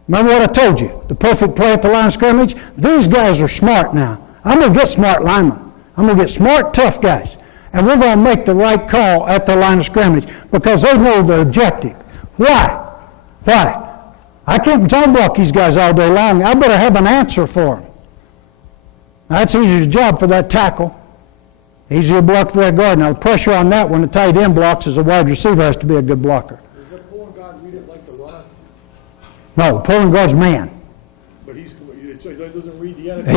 Remember what I told you, the perfect play at the line of scrimmage? These guys are smart now. I'm going to get smart linemen. I'm going to get smart, tough guys. And we're going to make the right call at the line of scrimmage because they know the objective. Why? Why? I can't zone block these guys all day long. I better have an answer for them. That's easier job for that tackle. Easier block for that guard. Now, the pressure on that when the tight end blocks is a wide receiver has to be a good blocker. Does the pulling guard read it like the runner? No, the pulling guard's man. But so he doesn't read the end.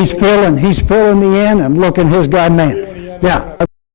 He's filling the end and looking his guy man. Yeah.